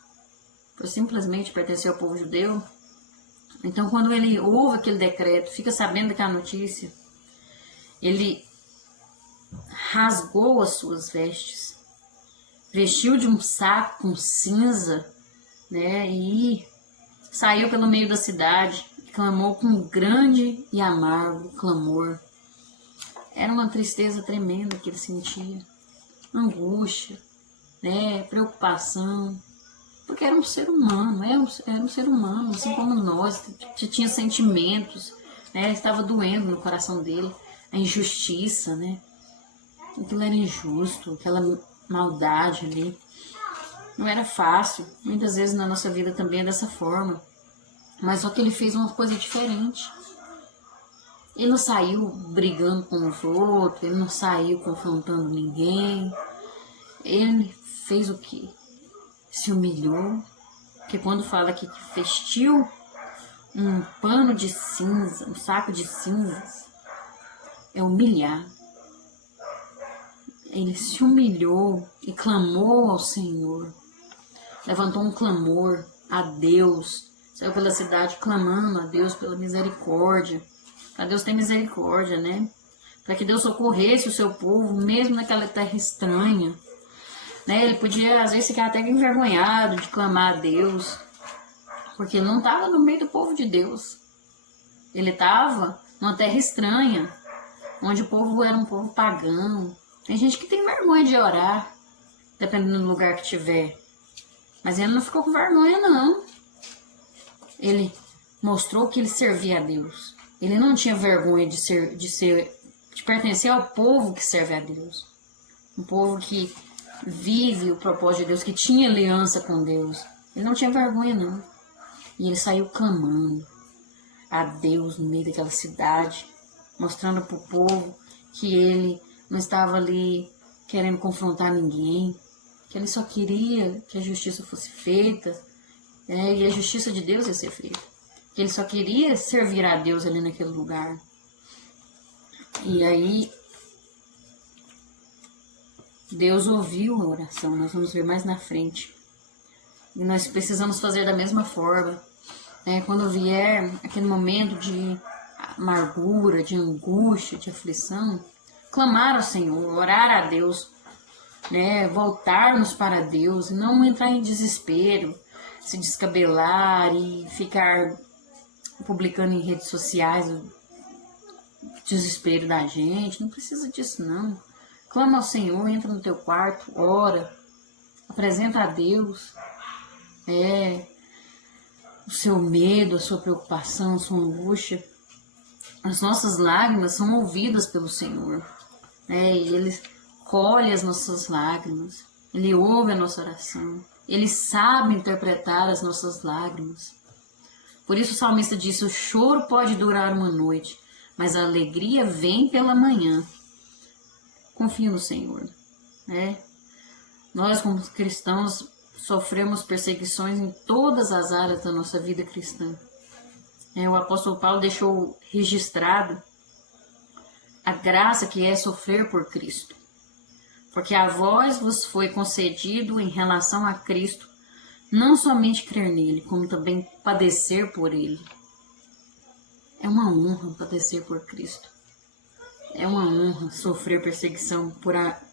por simplesmente pertencer ao povo judeu. Então, quando ele ouve aquele decreto, fica sabendo daquela notícia, ele rasgou as suas vestes, vestiu de um saco com cinza, né, e saiu pelo meio da cidade e clamou com um grande e amargo clamor. Era uma tristeza tremenda que ele sentia, angústia, né, preocupação, porque era um ser humano, era um ser humano, assim como nós, tinha sentimentos, né, estava doendo no coração dele, a injustiça, né, aquilo era injusto, aquela maldade ali. Não era fácil, muitas vezes na nossa vida também é dessa forma. Mas só que ele fez uma coisa diferente. Ele não saiu brigando com os outros, ele não saiu confrontando ninguém. Ele fez o quê? Se humilhou. Porque quando fala aqui que vestiu um pano de cinza, um saco de cinzas, é humilhar. Ele se humilhou e clamou ao Senhor. Levantou um clamor a Deus. Saiu pela cidade clamando a Deus pela misericórdia. Para Deus ter misericórdia, né? Para que Deus socorresse o seu povo, mesmo naquela terra estranha. Né? Ele podia, às vezes, ficar até envergonhado de clamar a Deus. Porque ele não estava no meio do povo de Deus. Ele estava numa terra estranha, onde o povo era um povo pagão. Tem gente que tem vergonha de orar, dependendo do lugar que tiver. Mas ele não ficou com vergonha, não. Ele mostrou que ele servia a Deus. Ele não tinha vergonha de pertencer ao povo que serve a Deus. Um povo que vive o propósito de Deus, que tinha aliança com Deus. Ele não tinha vergonha, não. E ele saiu clamando a Deus no meio daquela cidade, mostrando para o povo que ele não estava ali querendo confrontar ninguém, que ele só queria que a justiça fosse feita, e a justiça de Deus ia ser feita. Que ele só queria servir a Deus ali naquele lugar. E aí, Deus ouviu a oração, nós vamos ver mais na frente. E nós precisamos fazer da mesma forma. Quando vier aquele momento de amargura, de angústia, de aflição, clamar ao Senhor, orar a Deus, voltarmos para Deus e não entrar em desespero, se descabelar e ficar publicando em redes sociais o desespero da gente. Não precisa disso, não. Clama ao Senhor, entra no teu quarto, ora, apresenta a Deus o seu medo, a sua preocupação, a sua angústia. As nossas lágrimas são ouvidas pelo Senhor, e Ele colhe as nossas lágrimas, Ele ouve a nossa oração, Ele sabe interpretar as nossas lágrimas. Por isso o salmista disse: o choro pode durar uma noite, mas a alegria vem pela manhã. Confia no Senhor. Nós, como cristãos, sofremos perseguições em todas as áreas da nossa vida cristã. O apóstolo Paulo deixou registrado a graça que é sofrer por Cristo. Porque a vós vos foi concedido em relação a Cristo, não somente crer nele, como também padecer por ele. É uma honra padecer por Cristo. É uma honra sofrer perseguição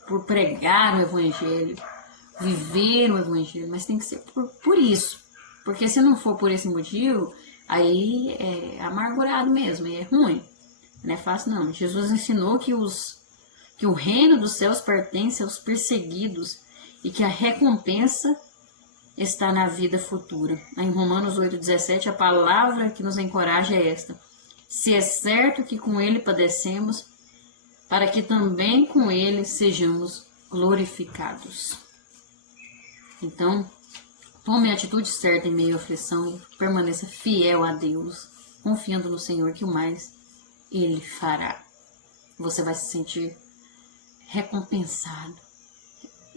por pregar o Evangelho, viver o Evangelho, mas tem que ser por isso. Porque se não for por esse motivo, aí é amargurado mesmo, é ruim. Não é fácil, não. Jesus ensinou que o reino dos céus pertence aos perseguidos e que a recompensa está na vida futura. Em Romanos 8,17, a palavra que nos encoraja é esta: se é certo que com ele padecemos, para que também com ele sejamos glorificados. Então, tome a atitude certa em meio à aflição e permaneça fiel a Deus, confiando no Senhor que o mais Ele fará. Você vai se sentir recompensado,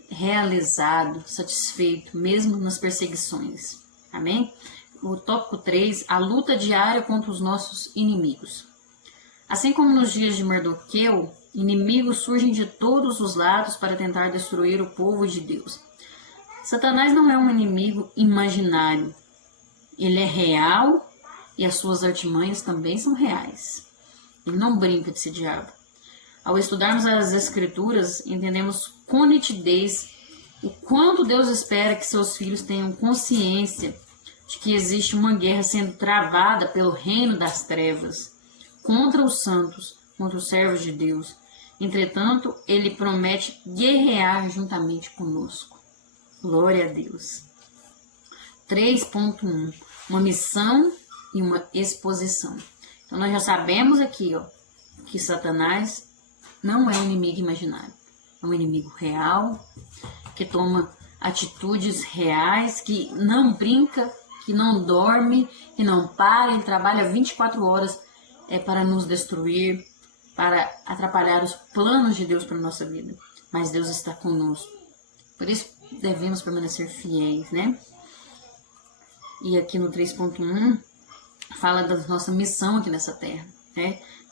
realizado, satisfeito, mesmo nas perseguições. Amém? O tópico 3, a luta diária contra os nossos inimigos. Assim como nos dias de Mardoqueu, inimigos surgem de todos os lados para tentar destruir o povo de Deus. Satanás não é um inimigo imaginário. Ele é real e as suas artimanhas também são reais. Ele não brinca de ser diabo. Ao estudarmos as Escrituras, entendemos com nitidez o quanto Deus espera que seus filhos tenham consciência de que existe uma guerra sendo travada pelo reino das trevas contra os santos, contra os servos de Deus. Entretanto, ele promete guerrear juntamente conosco. Glória a Deus. 3.1. Uma missão e uma exposição. Então, nós já sabemos aqui, que Satanás não é um inimigo imaginário. É um inimigo real, que toma atitudes reais, que não brinca, que não dorme, que não para, ele trabalha 24 horas para nos destruir, para atrapalhar os planos de Deus para a nossa vida. Mas Deus está conosco. Por isso, devemos permanecer fiéis, E aqui no 3.1, fala da nossa missão aqui nessa terra,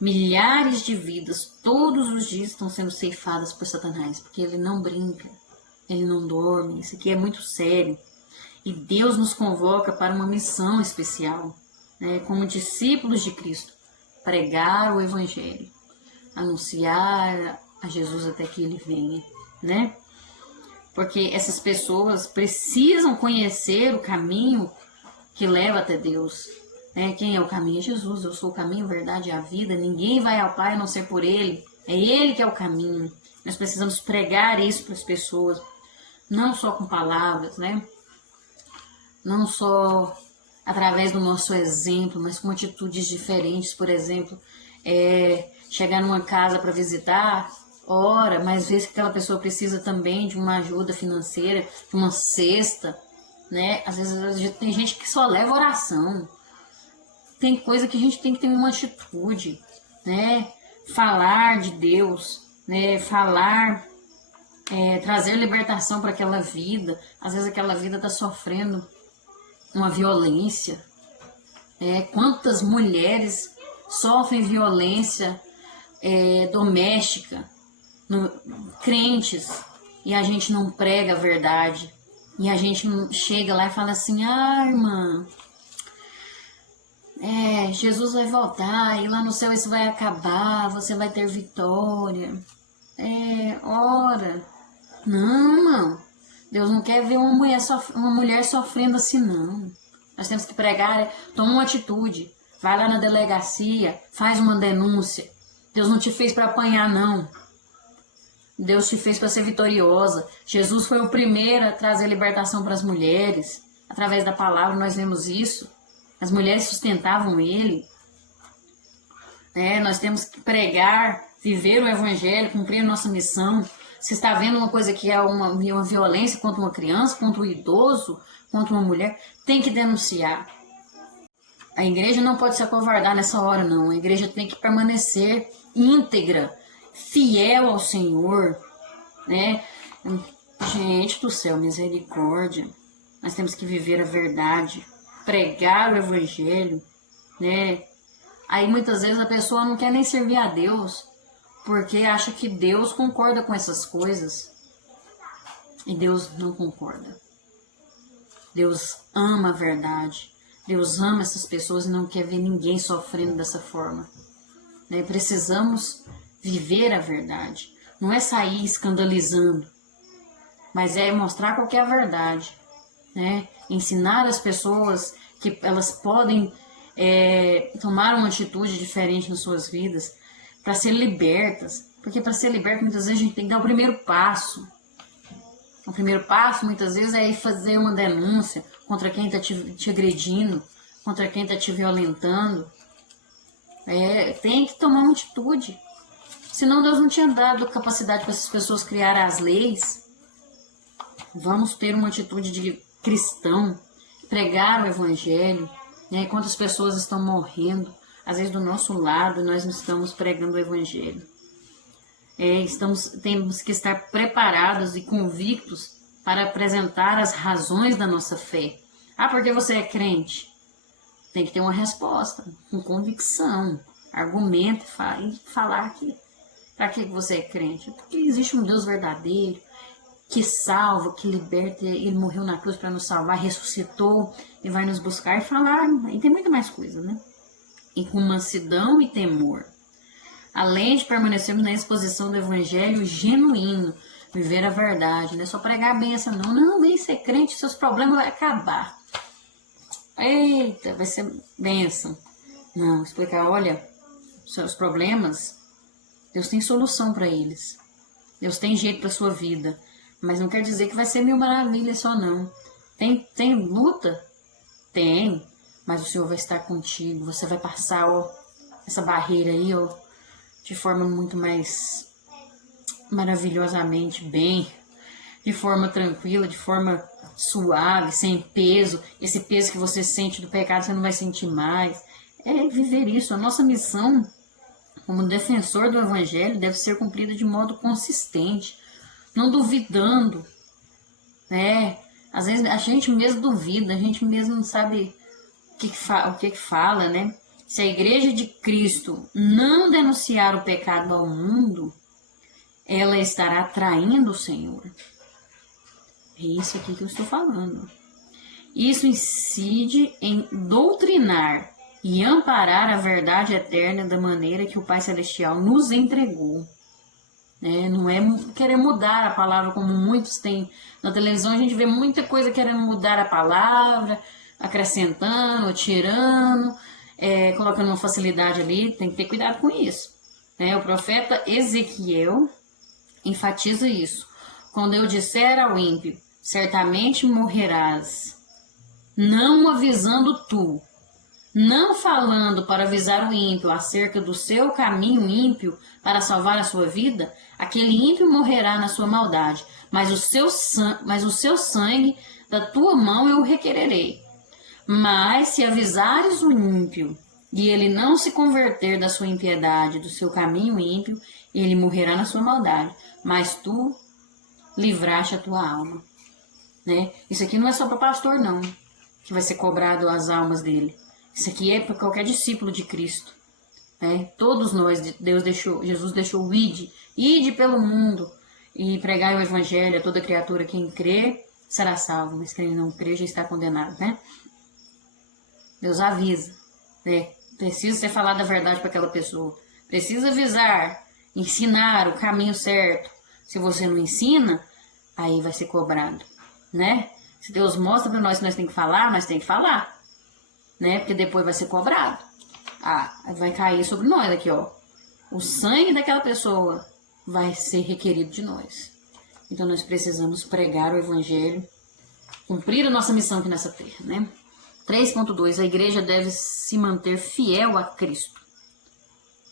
Milhares de vidas, todos os dias, estão sendo ceifadas por Satanás, porque ele não brinca, ele não dorme, isso aqui é muito sério. E Deus nos convoca para uma missão especial, como discípulos de Cristo, pregar o Evangelho, anunciar a Jesus até que ele venha, Porque essas pessoas precisam conhecer o caminho que leva até Deus. Quem é o caminho? É Jesus. Eu sou o caminho, a verdade e a vida. Ninguém vai ao Pai a não ser por Ele. É Ele que é o caminho. Nós precisamos pregar isso para as pessoas. Não só com palavras, Não só através do nosso exemplo, mas com atitudes diferentes. Por exemplo, chegar numa casa para visitar, ora, mas às vezes aquela pessoa precisa também de uma ajuda financeira, de uma cesta, Às vezes tem gente que só leva oração. Tem coisa que a gente tem que ter uma atitude, Falar de Deus, Falar, trazer libertação para aquela vida. Às vezes aquela vida está sofrendo uma violência. Quantas mulheres sofrem violência doméstica, crentes, e a gente não prega a verdade. E a gente chega lá e fala assim: irmã, Jesus vai voltar e lá no céu isso vai acabar, você vai ter vitória. Ora. Não, não. Deus não quer ver uma mulher sofrendo assim, não. Nós temos que pregar, toma uma atitude. Vai lá na delegacia, faz uma denúncia. Deus não te fez para apanhar, não. Deus te fez para ser vitoriosa. Jesus foi o primeiro a trazer libertação para as mulheres. Através da palavra nós vemos isso. As mulheres sustentavam ele. Nós temos que pregar, viver o evangelho, cumprir a nossa missão. Se está vendo uma coisa que é uma violência contra uma criança, contra um idoso, contra uma mulher, tem que denunciar. A igreja não pode se acovardar nessa hora, não. A igreja tem que permanecer íntegra, fiel ao Senhor, né? Gente do céu, misericórdia. Nós temos que viver a verdade, pregar o evangelho, né? Aí muitas vezes a pessoa não quer nem servir a Deus, porque acha que Deus concorda com essas coisas. E Deus não concorda. Deus ama a verdade. Deus ama essas pessoas e não quer ver ninguém sofrendo dessa forma. Precisamos viver a verdade. Não é sair escandalizando, mas é mostrar qual que é a verdade. Ensinar as pessoas que elas podem tomar uma atitude diferente nas suas vidas, para ser libertas, porque para ser liberta muitas vezes a gente tem que dar o primeiro passo. O primeiro passo muitas vezes é ir fazer uma denúncia contra quem está te agredindo, contra quem está te violentando. Tem que tomar uma atitude. Senão Deus não tinha dado capacidade para essas pessoas criarem as leis. Vamos ter uma atitude de cristão, pregar o evangelho. Quantas pessoas estão morrendo, às vezes do nosso lado, nós não estamos pregando o evangelho. Temos que estar preparados e convictos para apresentar as razões da nossa fé. Porque você é crente? Tem que ter uma resposta, com convicção, argumento e falar que para que você é crente? Porque existe um Deus verdadeiro, que salva, que liberta, ele morreu na cruz para nos salvar, ressuscitou e vai nos buscar e falar. E tem muita mais coisa, né? E com mansidão e temor. Além de permanecermos na exposição do evangelho genuíno, viver a verdade, não é só pregar a bênção, não. Não, vem ser crente, seus problemas vão acabar. Eita, vai ser bênção. Não, explicar, olha, seus problemas, Deus tem solução para eles. Deus tem jeito para sua vida. Mas não quer dizer que vai ser mil maravilhas só, não. Tem luta? Tem. Mas o Senhor vai estar contigo. Você vai passar essa barreira aí de forma muito mais maravilhosamente bem. De forma tranquila, de forma suave, sem peso. Esse peso que você sente do pecado, você não vai sentir mais. É viver isso. A nossa missão como defensor do evangelho deve ser cumprida de modo consistente. Não duvidando, Às vezes a gente mesmo duvida, a gente mesmo não sabe o que fala, né? Se a igreja de Cristo não denunciar o pecado ao mundo, ela estará traindo o Senhor. É isso aqui que eu estou falando. Isso incide em doutrinar e amparar a verdade eterna da maneira que o Pai Celestial nos entregou. Não é querer mudar a palavra como muitos têm. Na televisão a gente vê muita coisa querendo mudar a palavra, acrescentando, tirando, colocando uma facilidade ali. Tem que ter cuidado com isso. O profeta Ezequiel enfatiza isso. Quando eu disser ao ímpio, certamente morrerás, não avisando tu, não falando para avisar o ímpio acerca do seu caminho ímpio para salvar a sua vida, aquele ímpio morrerá na sua maldade, mas o seu sangue da tua mão eu requererei. Mas se avisares o ímpio e ele não se converter da sua impiedade, do seu caminho ímpio, ele morrerá na sua maldade, mas tu livraste a tua alma. Isso aqui não é só para pastor, não, que vai ser cobrado as almas dele. Isso aqui é para qualquer discípulo de Cristo. Todos nós, Jesus deixou o ide pelo mundo e pregar o evangelho a toda criatura. Quem crê será salvo, mas quem não crê já está condenado. Deus avisa. Precisa ser falado a verdade para aquela pessoa. Precisa avisar, ensinar o caminho certo. Se você não ensina, aí vai ser cobrado, né? Se Deus mostra para nós que nós tem que falar, nós tem que falar, né? Porque depois vai ser cobrado. Vai cair sobre nós aqui, ó. O sangue daquela pessoa vai ser requerido de nós. Então nós precisamos pregar o evangelho, cumprir a nossa missão aqui nessa terra, né? 3.2. A igreja deve se manter fiel a Cristo.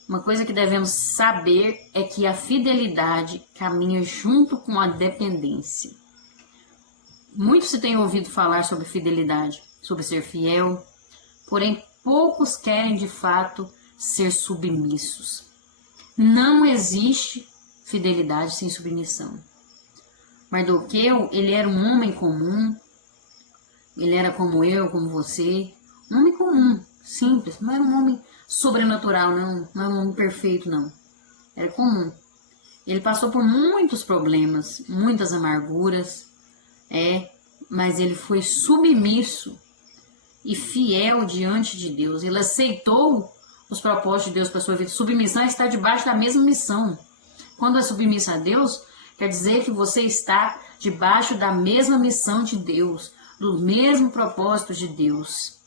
Uma coisa que devemos saber é que a fidelidade caminha junto com a dependência. Muito se tem ouvido falar sobre fidelidade, sobre ser fiel, porém poucos querem de fato ser submissos. Não existe fidelidade sem submissão. Mardoqueu, ele era um homem comum, ele era como eu, como você, um homem comum, simples, não era um homem sobrenatural, não era um homem perfeito, não. Era comum. Ele passou por muitos problemas, muitas amarguras, mas ele foi submisso e fiel diante de Deus. Ele aceitou os propósitos de Deus para a sua vida. Submissão é estar debaixo da mesma missão. Quando é submisso a Deus, quer dizer que você está debaixo da mesma missão de Deus, do mesmo propósito de Deus.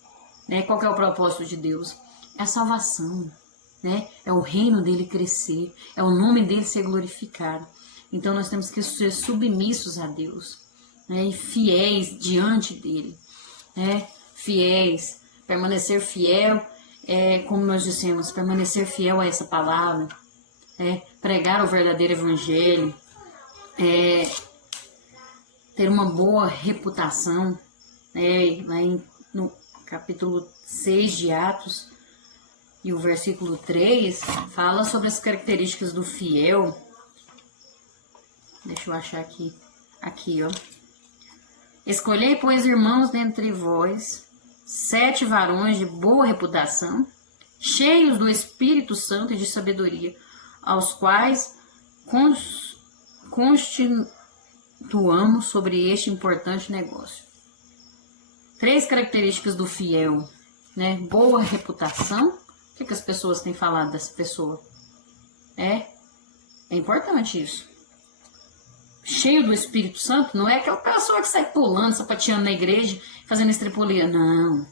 Qual que é o propósito de Deus? É a salvação, é o reino dele crescer, é o nome dele ser glorificado. Então nós temos que ser submissos a Deus, e fiéis diante dele, fiéis, permanecer fiel, como nós dissemos, permanecer fiel a essa palavra, pregar o verdadeiro evangelho, ter uma boa reputação, lá no capítulo 6 de Atos, e o versículo 3, fala sobre as características do fiel. Deixa eu achar aqui. Aqui, ó. Escolhei, pois, irmãos, dentre vós, 7 varões de boa reputação, cheios do Espírito Santo e de sabedoria, aos quais constituamos sobre este importante negócio. 3 características do fiel, Boa reputação. O que as pessoas têm falado dessa pessoa? É importante isso. Cheio do Espírito Santo, não é aquela pessoa que sai pulando, sapateando na igreja, fazendo estripulia. Não.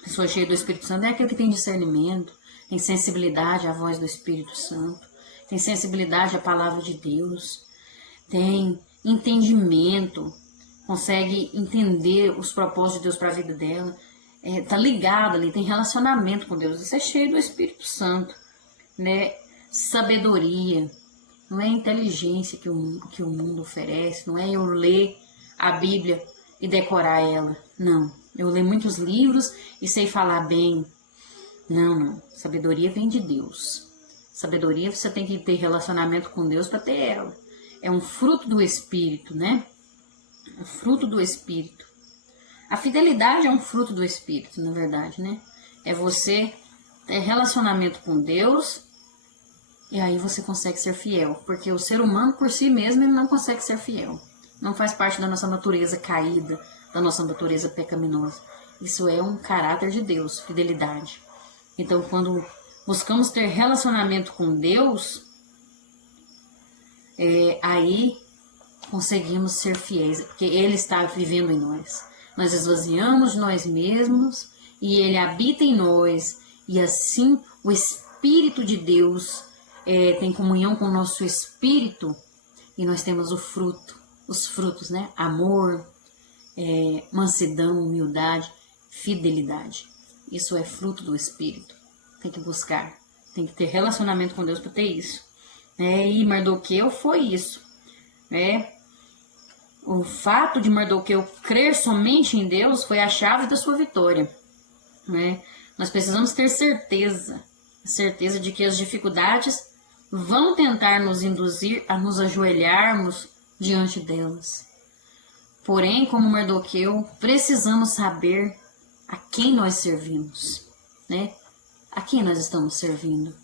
A pessoa cheia do Espírito Santo é aquele que tem discernimento, tem sensibilidade à voz do Espírito Santo, tem sensibilidade à palavra de Deus, tem entendimento, consegue entender os propósitos de Deus para a vida dela. Tá ligado ali, tem relacionamento com Deus. Isso é cheio do Espírito Santo, Sabedoria, não é inteligência que o mundo oferece, não é eu ler a Bíblia e decorar ela, não. Eu leio muitos livros e sei falar bem. Não. Sabedoria vem de Deus. Sabedoria você tem que ter relacionamento com Deus para ter ela. É um fruto do Espírito, O fruto do Espírito. A fidelidade é um fruto do Espírito, na verdade, É você ter relacionamento com Deus e aí você consegue ser fiel. Porque o ser humano, por si mesmo, ele não consegue ser fiel. Não faz parte da nossa natureza caída, da nossa natureza pecaminosa. Isso é um caráter de Deus, fidelidade. Então, quando buscamos ter relacionamento com Deus, aí conseguimos ser fiéis, porque Ele está vivendo em nós. Nós esvaziamos de nós mesmos e Ele habita em nós. E assim o Espírito de Deus tem comunhão com o nosso Espírito e nós temos os frutos, Amor, mansidão, humildade, fidelidade. Isso é fruto do Espírito. Tem que buscar, tem que ter relacionamento com Deus para ter isso. E Mardoqueu foi isso. O fato de Mardoqueu crer somente em Deus foi a chave da sua vitória. Nós precisamos ter certeza de que as dificuldades vão tentar nos induzir a nos ajoelharmos diante delas. Porém, como Mardoqueu, precisamos saber a quem nós servimos, A quem nós estamos servindo?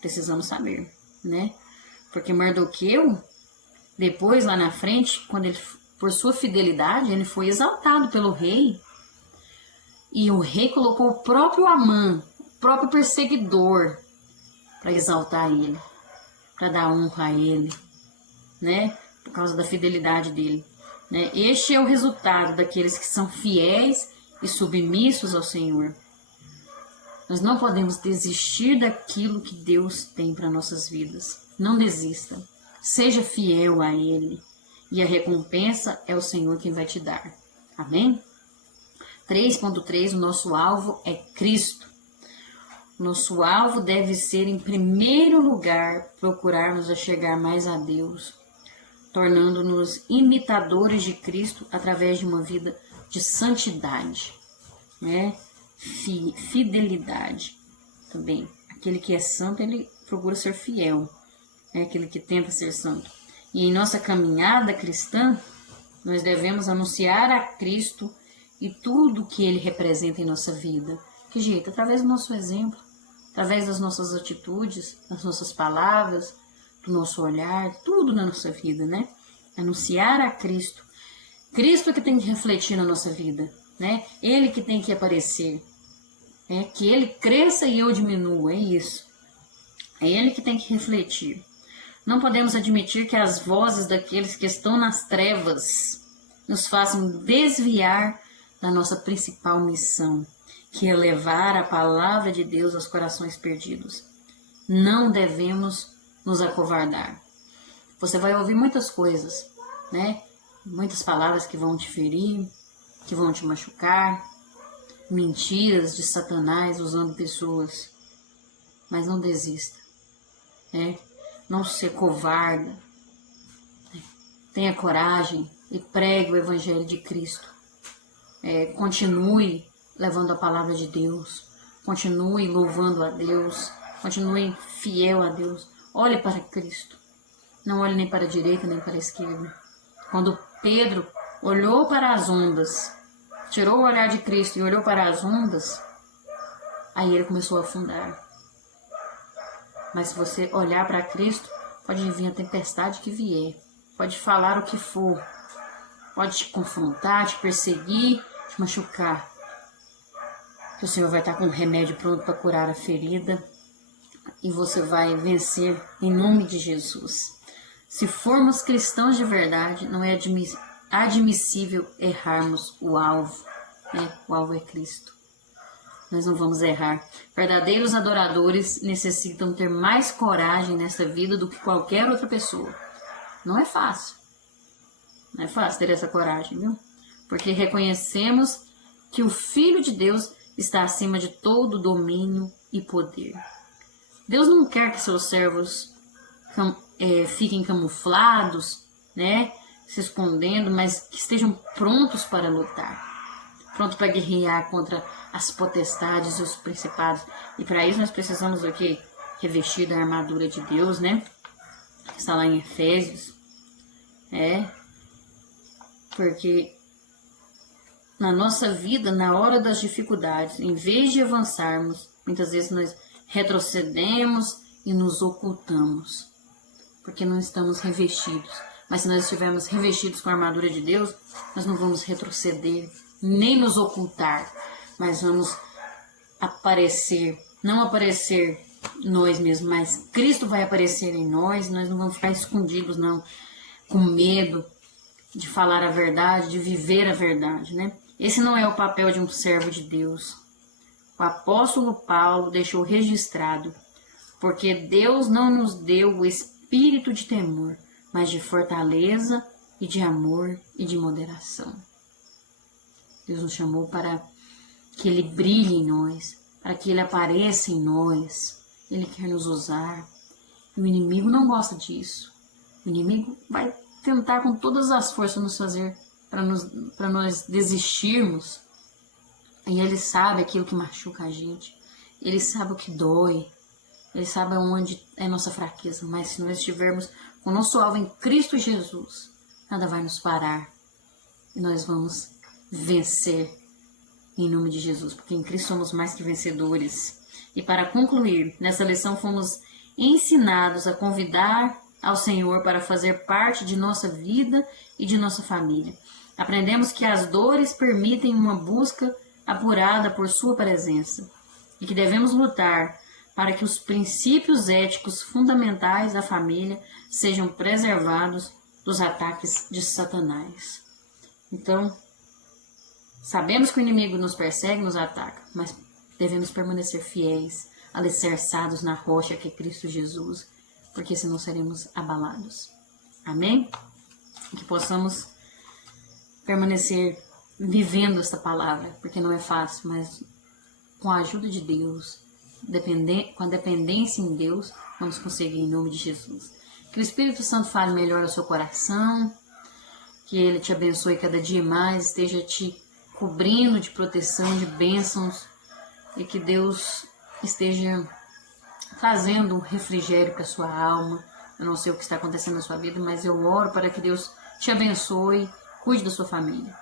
Precisamos saber, Porque Mardoqueu, depois, lá na frente, quando ele, por sua fidelidade, ele foi exaltado pelo rei. E o rei colocou o próprio Amã, o próprio perseguidor, para exaltar ele, para dar honra a ele, né? Por causa da fidelidade dele, né? Este é o resultado daqueles que são fiéis e submissos ao Senhor. Nós não podemos desistir daquilo que Deus tem para nossas vidas. Não desista. Seja fiel a Ele. E a recompensa é o Senhor quem vai te dar. Amém? 3.3, o nosso alvo é Cristo. Nosso alvo deve ser, em primeiro lugar, procurarmos a chegar mais a Deus, tornando-nos imitadores de Cristo através de uma vida de santidade, né? Fidelidade também. Aquele que é santo, ele procura ser fiel, é aquele que tenta ser santo. E em nossa caminhada cristã, nós devemos anunciar a Cristo e tudo que ele representa em nossa vida. Que jeito? Através do nosso exemplo, através das nossas atitudes, das nossas palavras, do nosso olhar, tudo na nossa vida, né? Anunciar a Cristo. Cristo é que tem que refletir na nossa vida, né? Ele que tem que aparecer. É que ele cresça e eu diminua, é isso. É ele que tem que refletir. Não podemos admitir que as vozes daqueles que estão nas trevas nos façam desviar da nossa principal missão, que é levar a palavra de Deus aos corações perdidos. Não devemos nos acovardar. Você vai ouvir muitas coisas, né? Muitas palavras que vão te ferir, que vão te machucar, mentiras de Satanás usando pessoas. Mas não desista, né? Não se covarda. Tenha coragem e pregue o Evangelho de Cristo. Continue levando a palavra de Deus. Continue louvando a Deus. Continue fiel a Deus. Olhe para Cristo. Não olhe nem para a direita nem para a esquerda. Quando Pedro olhou para as ondas, tirou o olhar de Cristo e olhou para as ondas, aí ele começou a afundar. Mas se você olhar para Cristo, pode vir a tempestade que vier, pode falar o que for, pode te confrontar, te perseguir, te machucar. O Senhor vai estar com um remédio pronto para curar a ferida e você vai vencer em nome de Jesus. Se formos cristãos de verdade, não é admissível errarmos o alvo, né? O alvo é Cristo. Nós não vamos errar. Verdadeiros adoradores necessitam ter mais coragem nessa vida do que qualquer outra pessoa. Não é fácil. Não é fácil ter essa coragem, viu? Porque reconhecemos que o Filho de Deus está acima de todo domínio e poder. Deus não quer que seus servos fiquem camuflados, né? Se escondendo, mas que estejam prontos para lutar. Pronto para guerrear contra as potestades e os principados. E para isso nós precisamos do quê? Revestir da armadura de Deus, né? Está lá em Efésios. Porque na nossa vida, na hora das dificuldades, em vez de avançarmos, muitas vezes nós retrocedemos e nos ocultamos. Porque não estamos revestidos. Mas se nós estivermos revestidos com a armadura de Deus, nós não vamos retroceder, nem nos ocultar, mas vamos aparecer, não aparecer nós mesmos, mas Cristo vai aparecer em nós, nós não vamos ficar escondidos não, com medo de falar a verdade, de viver a verdade, né? Esse não é o papel de um servo de Deus. O apóstolo Paulo deixou registrado, porque Deus não nos deu o espírito de temor, mas de fortaleza e de amor e de moderação. Deus nos chamou para que Ele brilhe em nós, para que Ele apareça em nós. Ele quer nos usar. E o inimigo não gosta disso. O inimigo vai tentar com todas as forças nos fazer para nós desistirmos. E Ele sabe aquilo que machuca a gente. Ele sabe o que dói. Ele sabe onde é nossa fraqueza. Mas se nós estivermos com o nosso alvo em Cristo Jesus, nada vai nos parar. E nós vamos vencer em nome de Jesus, porque em Cristo somos mais que vencedores. E para concluir, nessa lição fomos ensinados a convidar ao Senhor para fazer parte de nossa vida e de nossa família. Aprendemos que as dores permitem uma busca apurada por sua presença e que devemos lutar para que os princípios éticos fundamentais da família sejam preservados dos ataques de Satanás. Então, sabemos que o inimigo nos persegue, nos ataca, mas devemos permanecer fiéis, alicerçados na rocha que é Cristo Jesus, porque senão seremos abalados. Amém? Que possamos permanecer vivendo esta palavra, porque não é fácil, mas com a ajuda de Deus, com a dependência em Deus, vamos conseguir em nome de Jesus. Que o Espírito Santo fale melhor ao seu coração, que Ele te abençoe cada dia mais, esteja te cobrindo de proteção, de bênçãos, e que Deus esteja trazendo um refrigério para a sua alma. Eu não sei o que está acontecendo na sua vida, mas eu oro para que Deus te abençoe, cuide da sua família.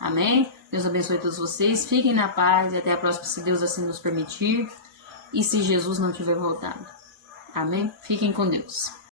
Amém? Deus abençoe todos vocês, fiquem na paz e até a próxima, se Deus assim nos permitir e se Jesus não tiver voltado. Amém? Fiquem com Deus.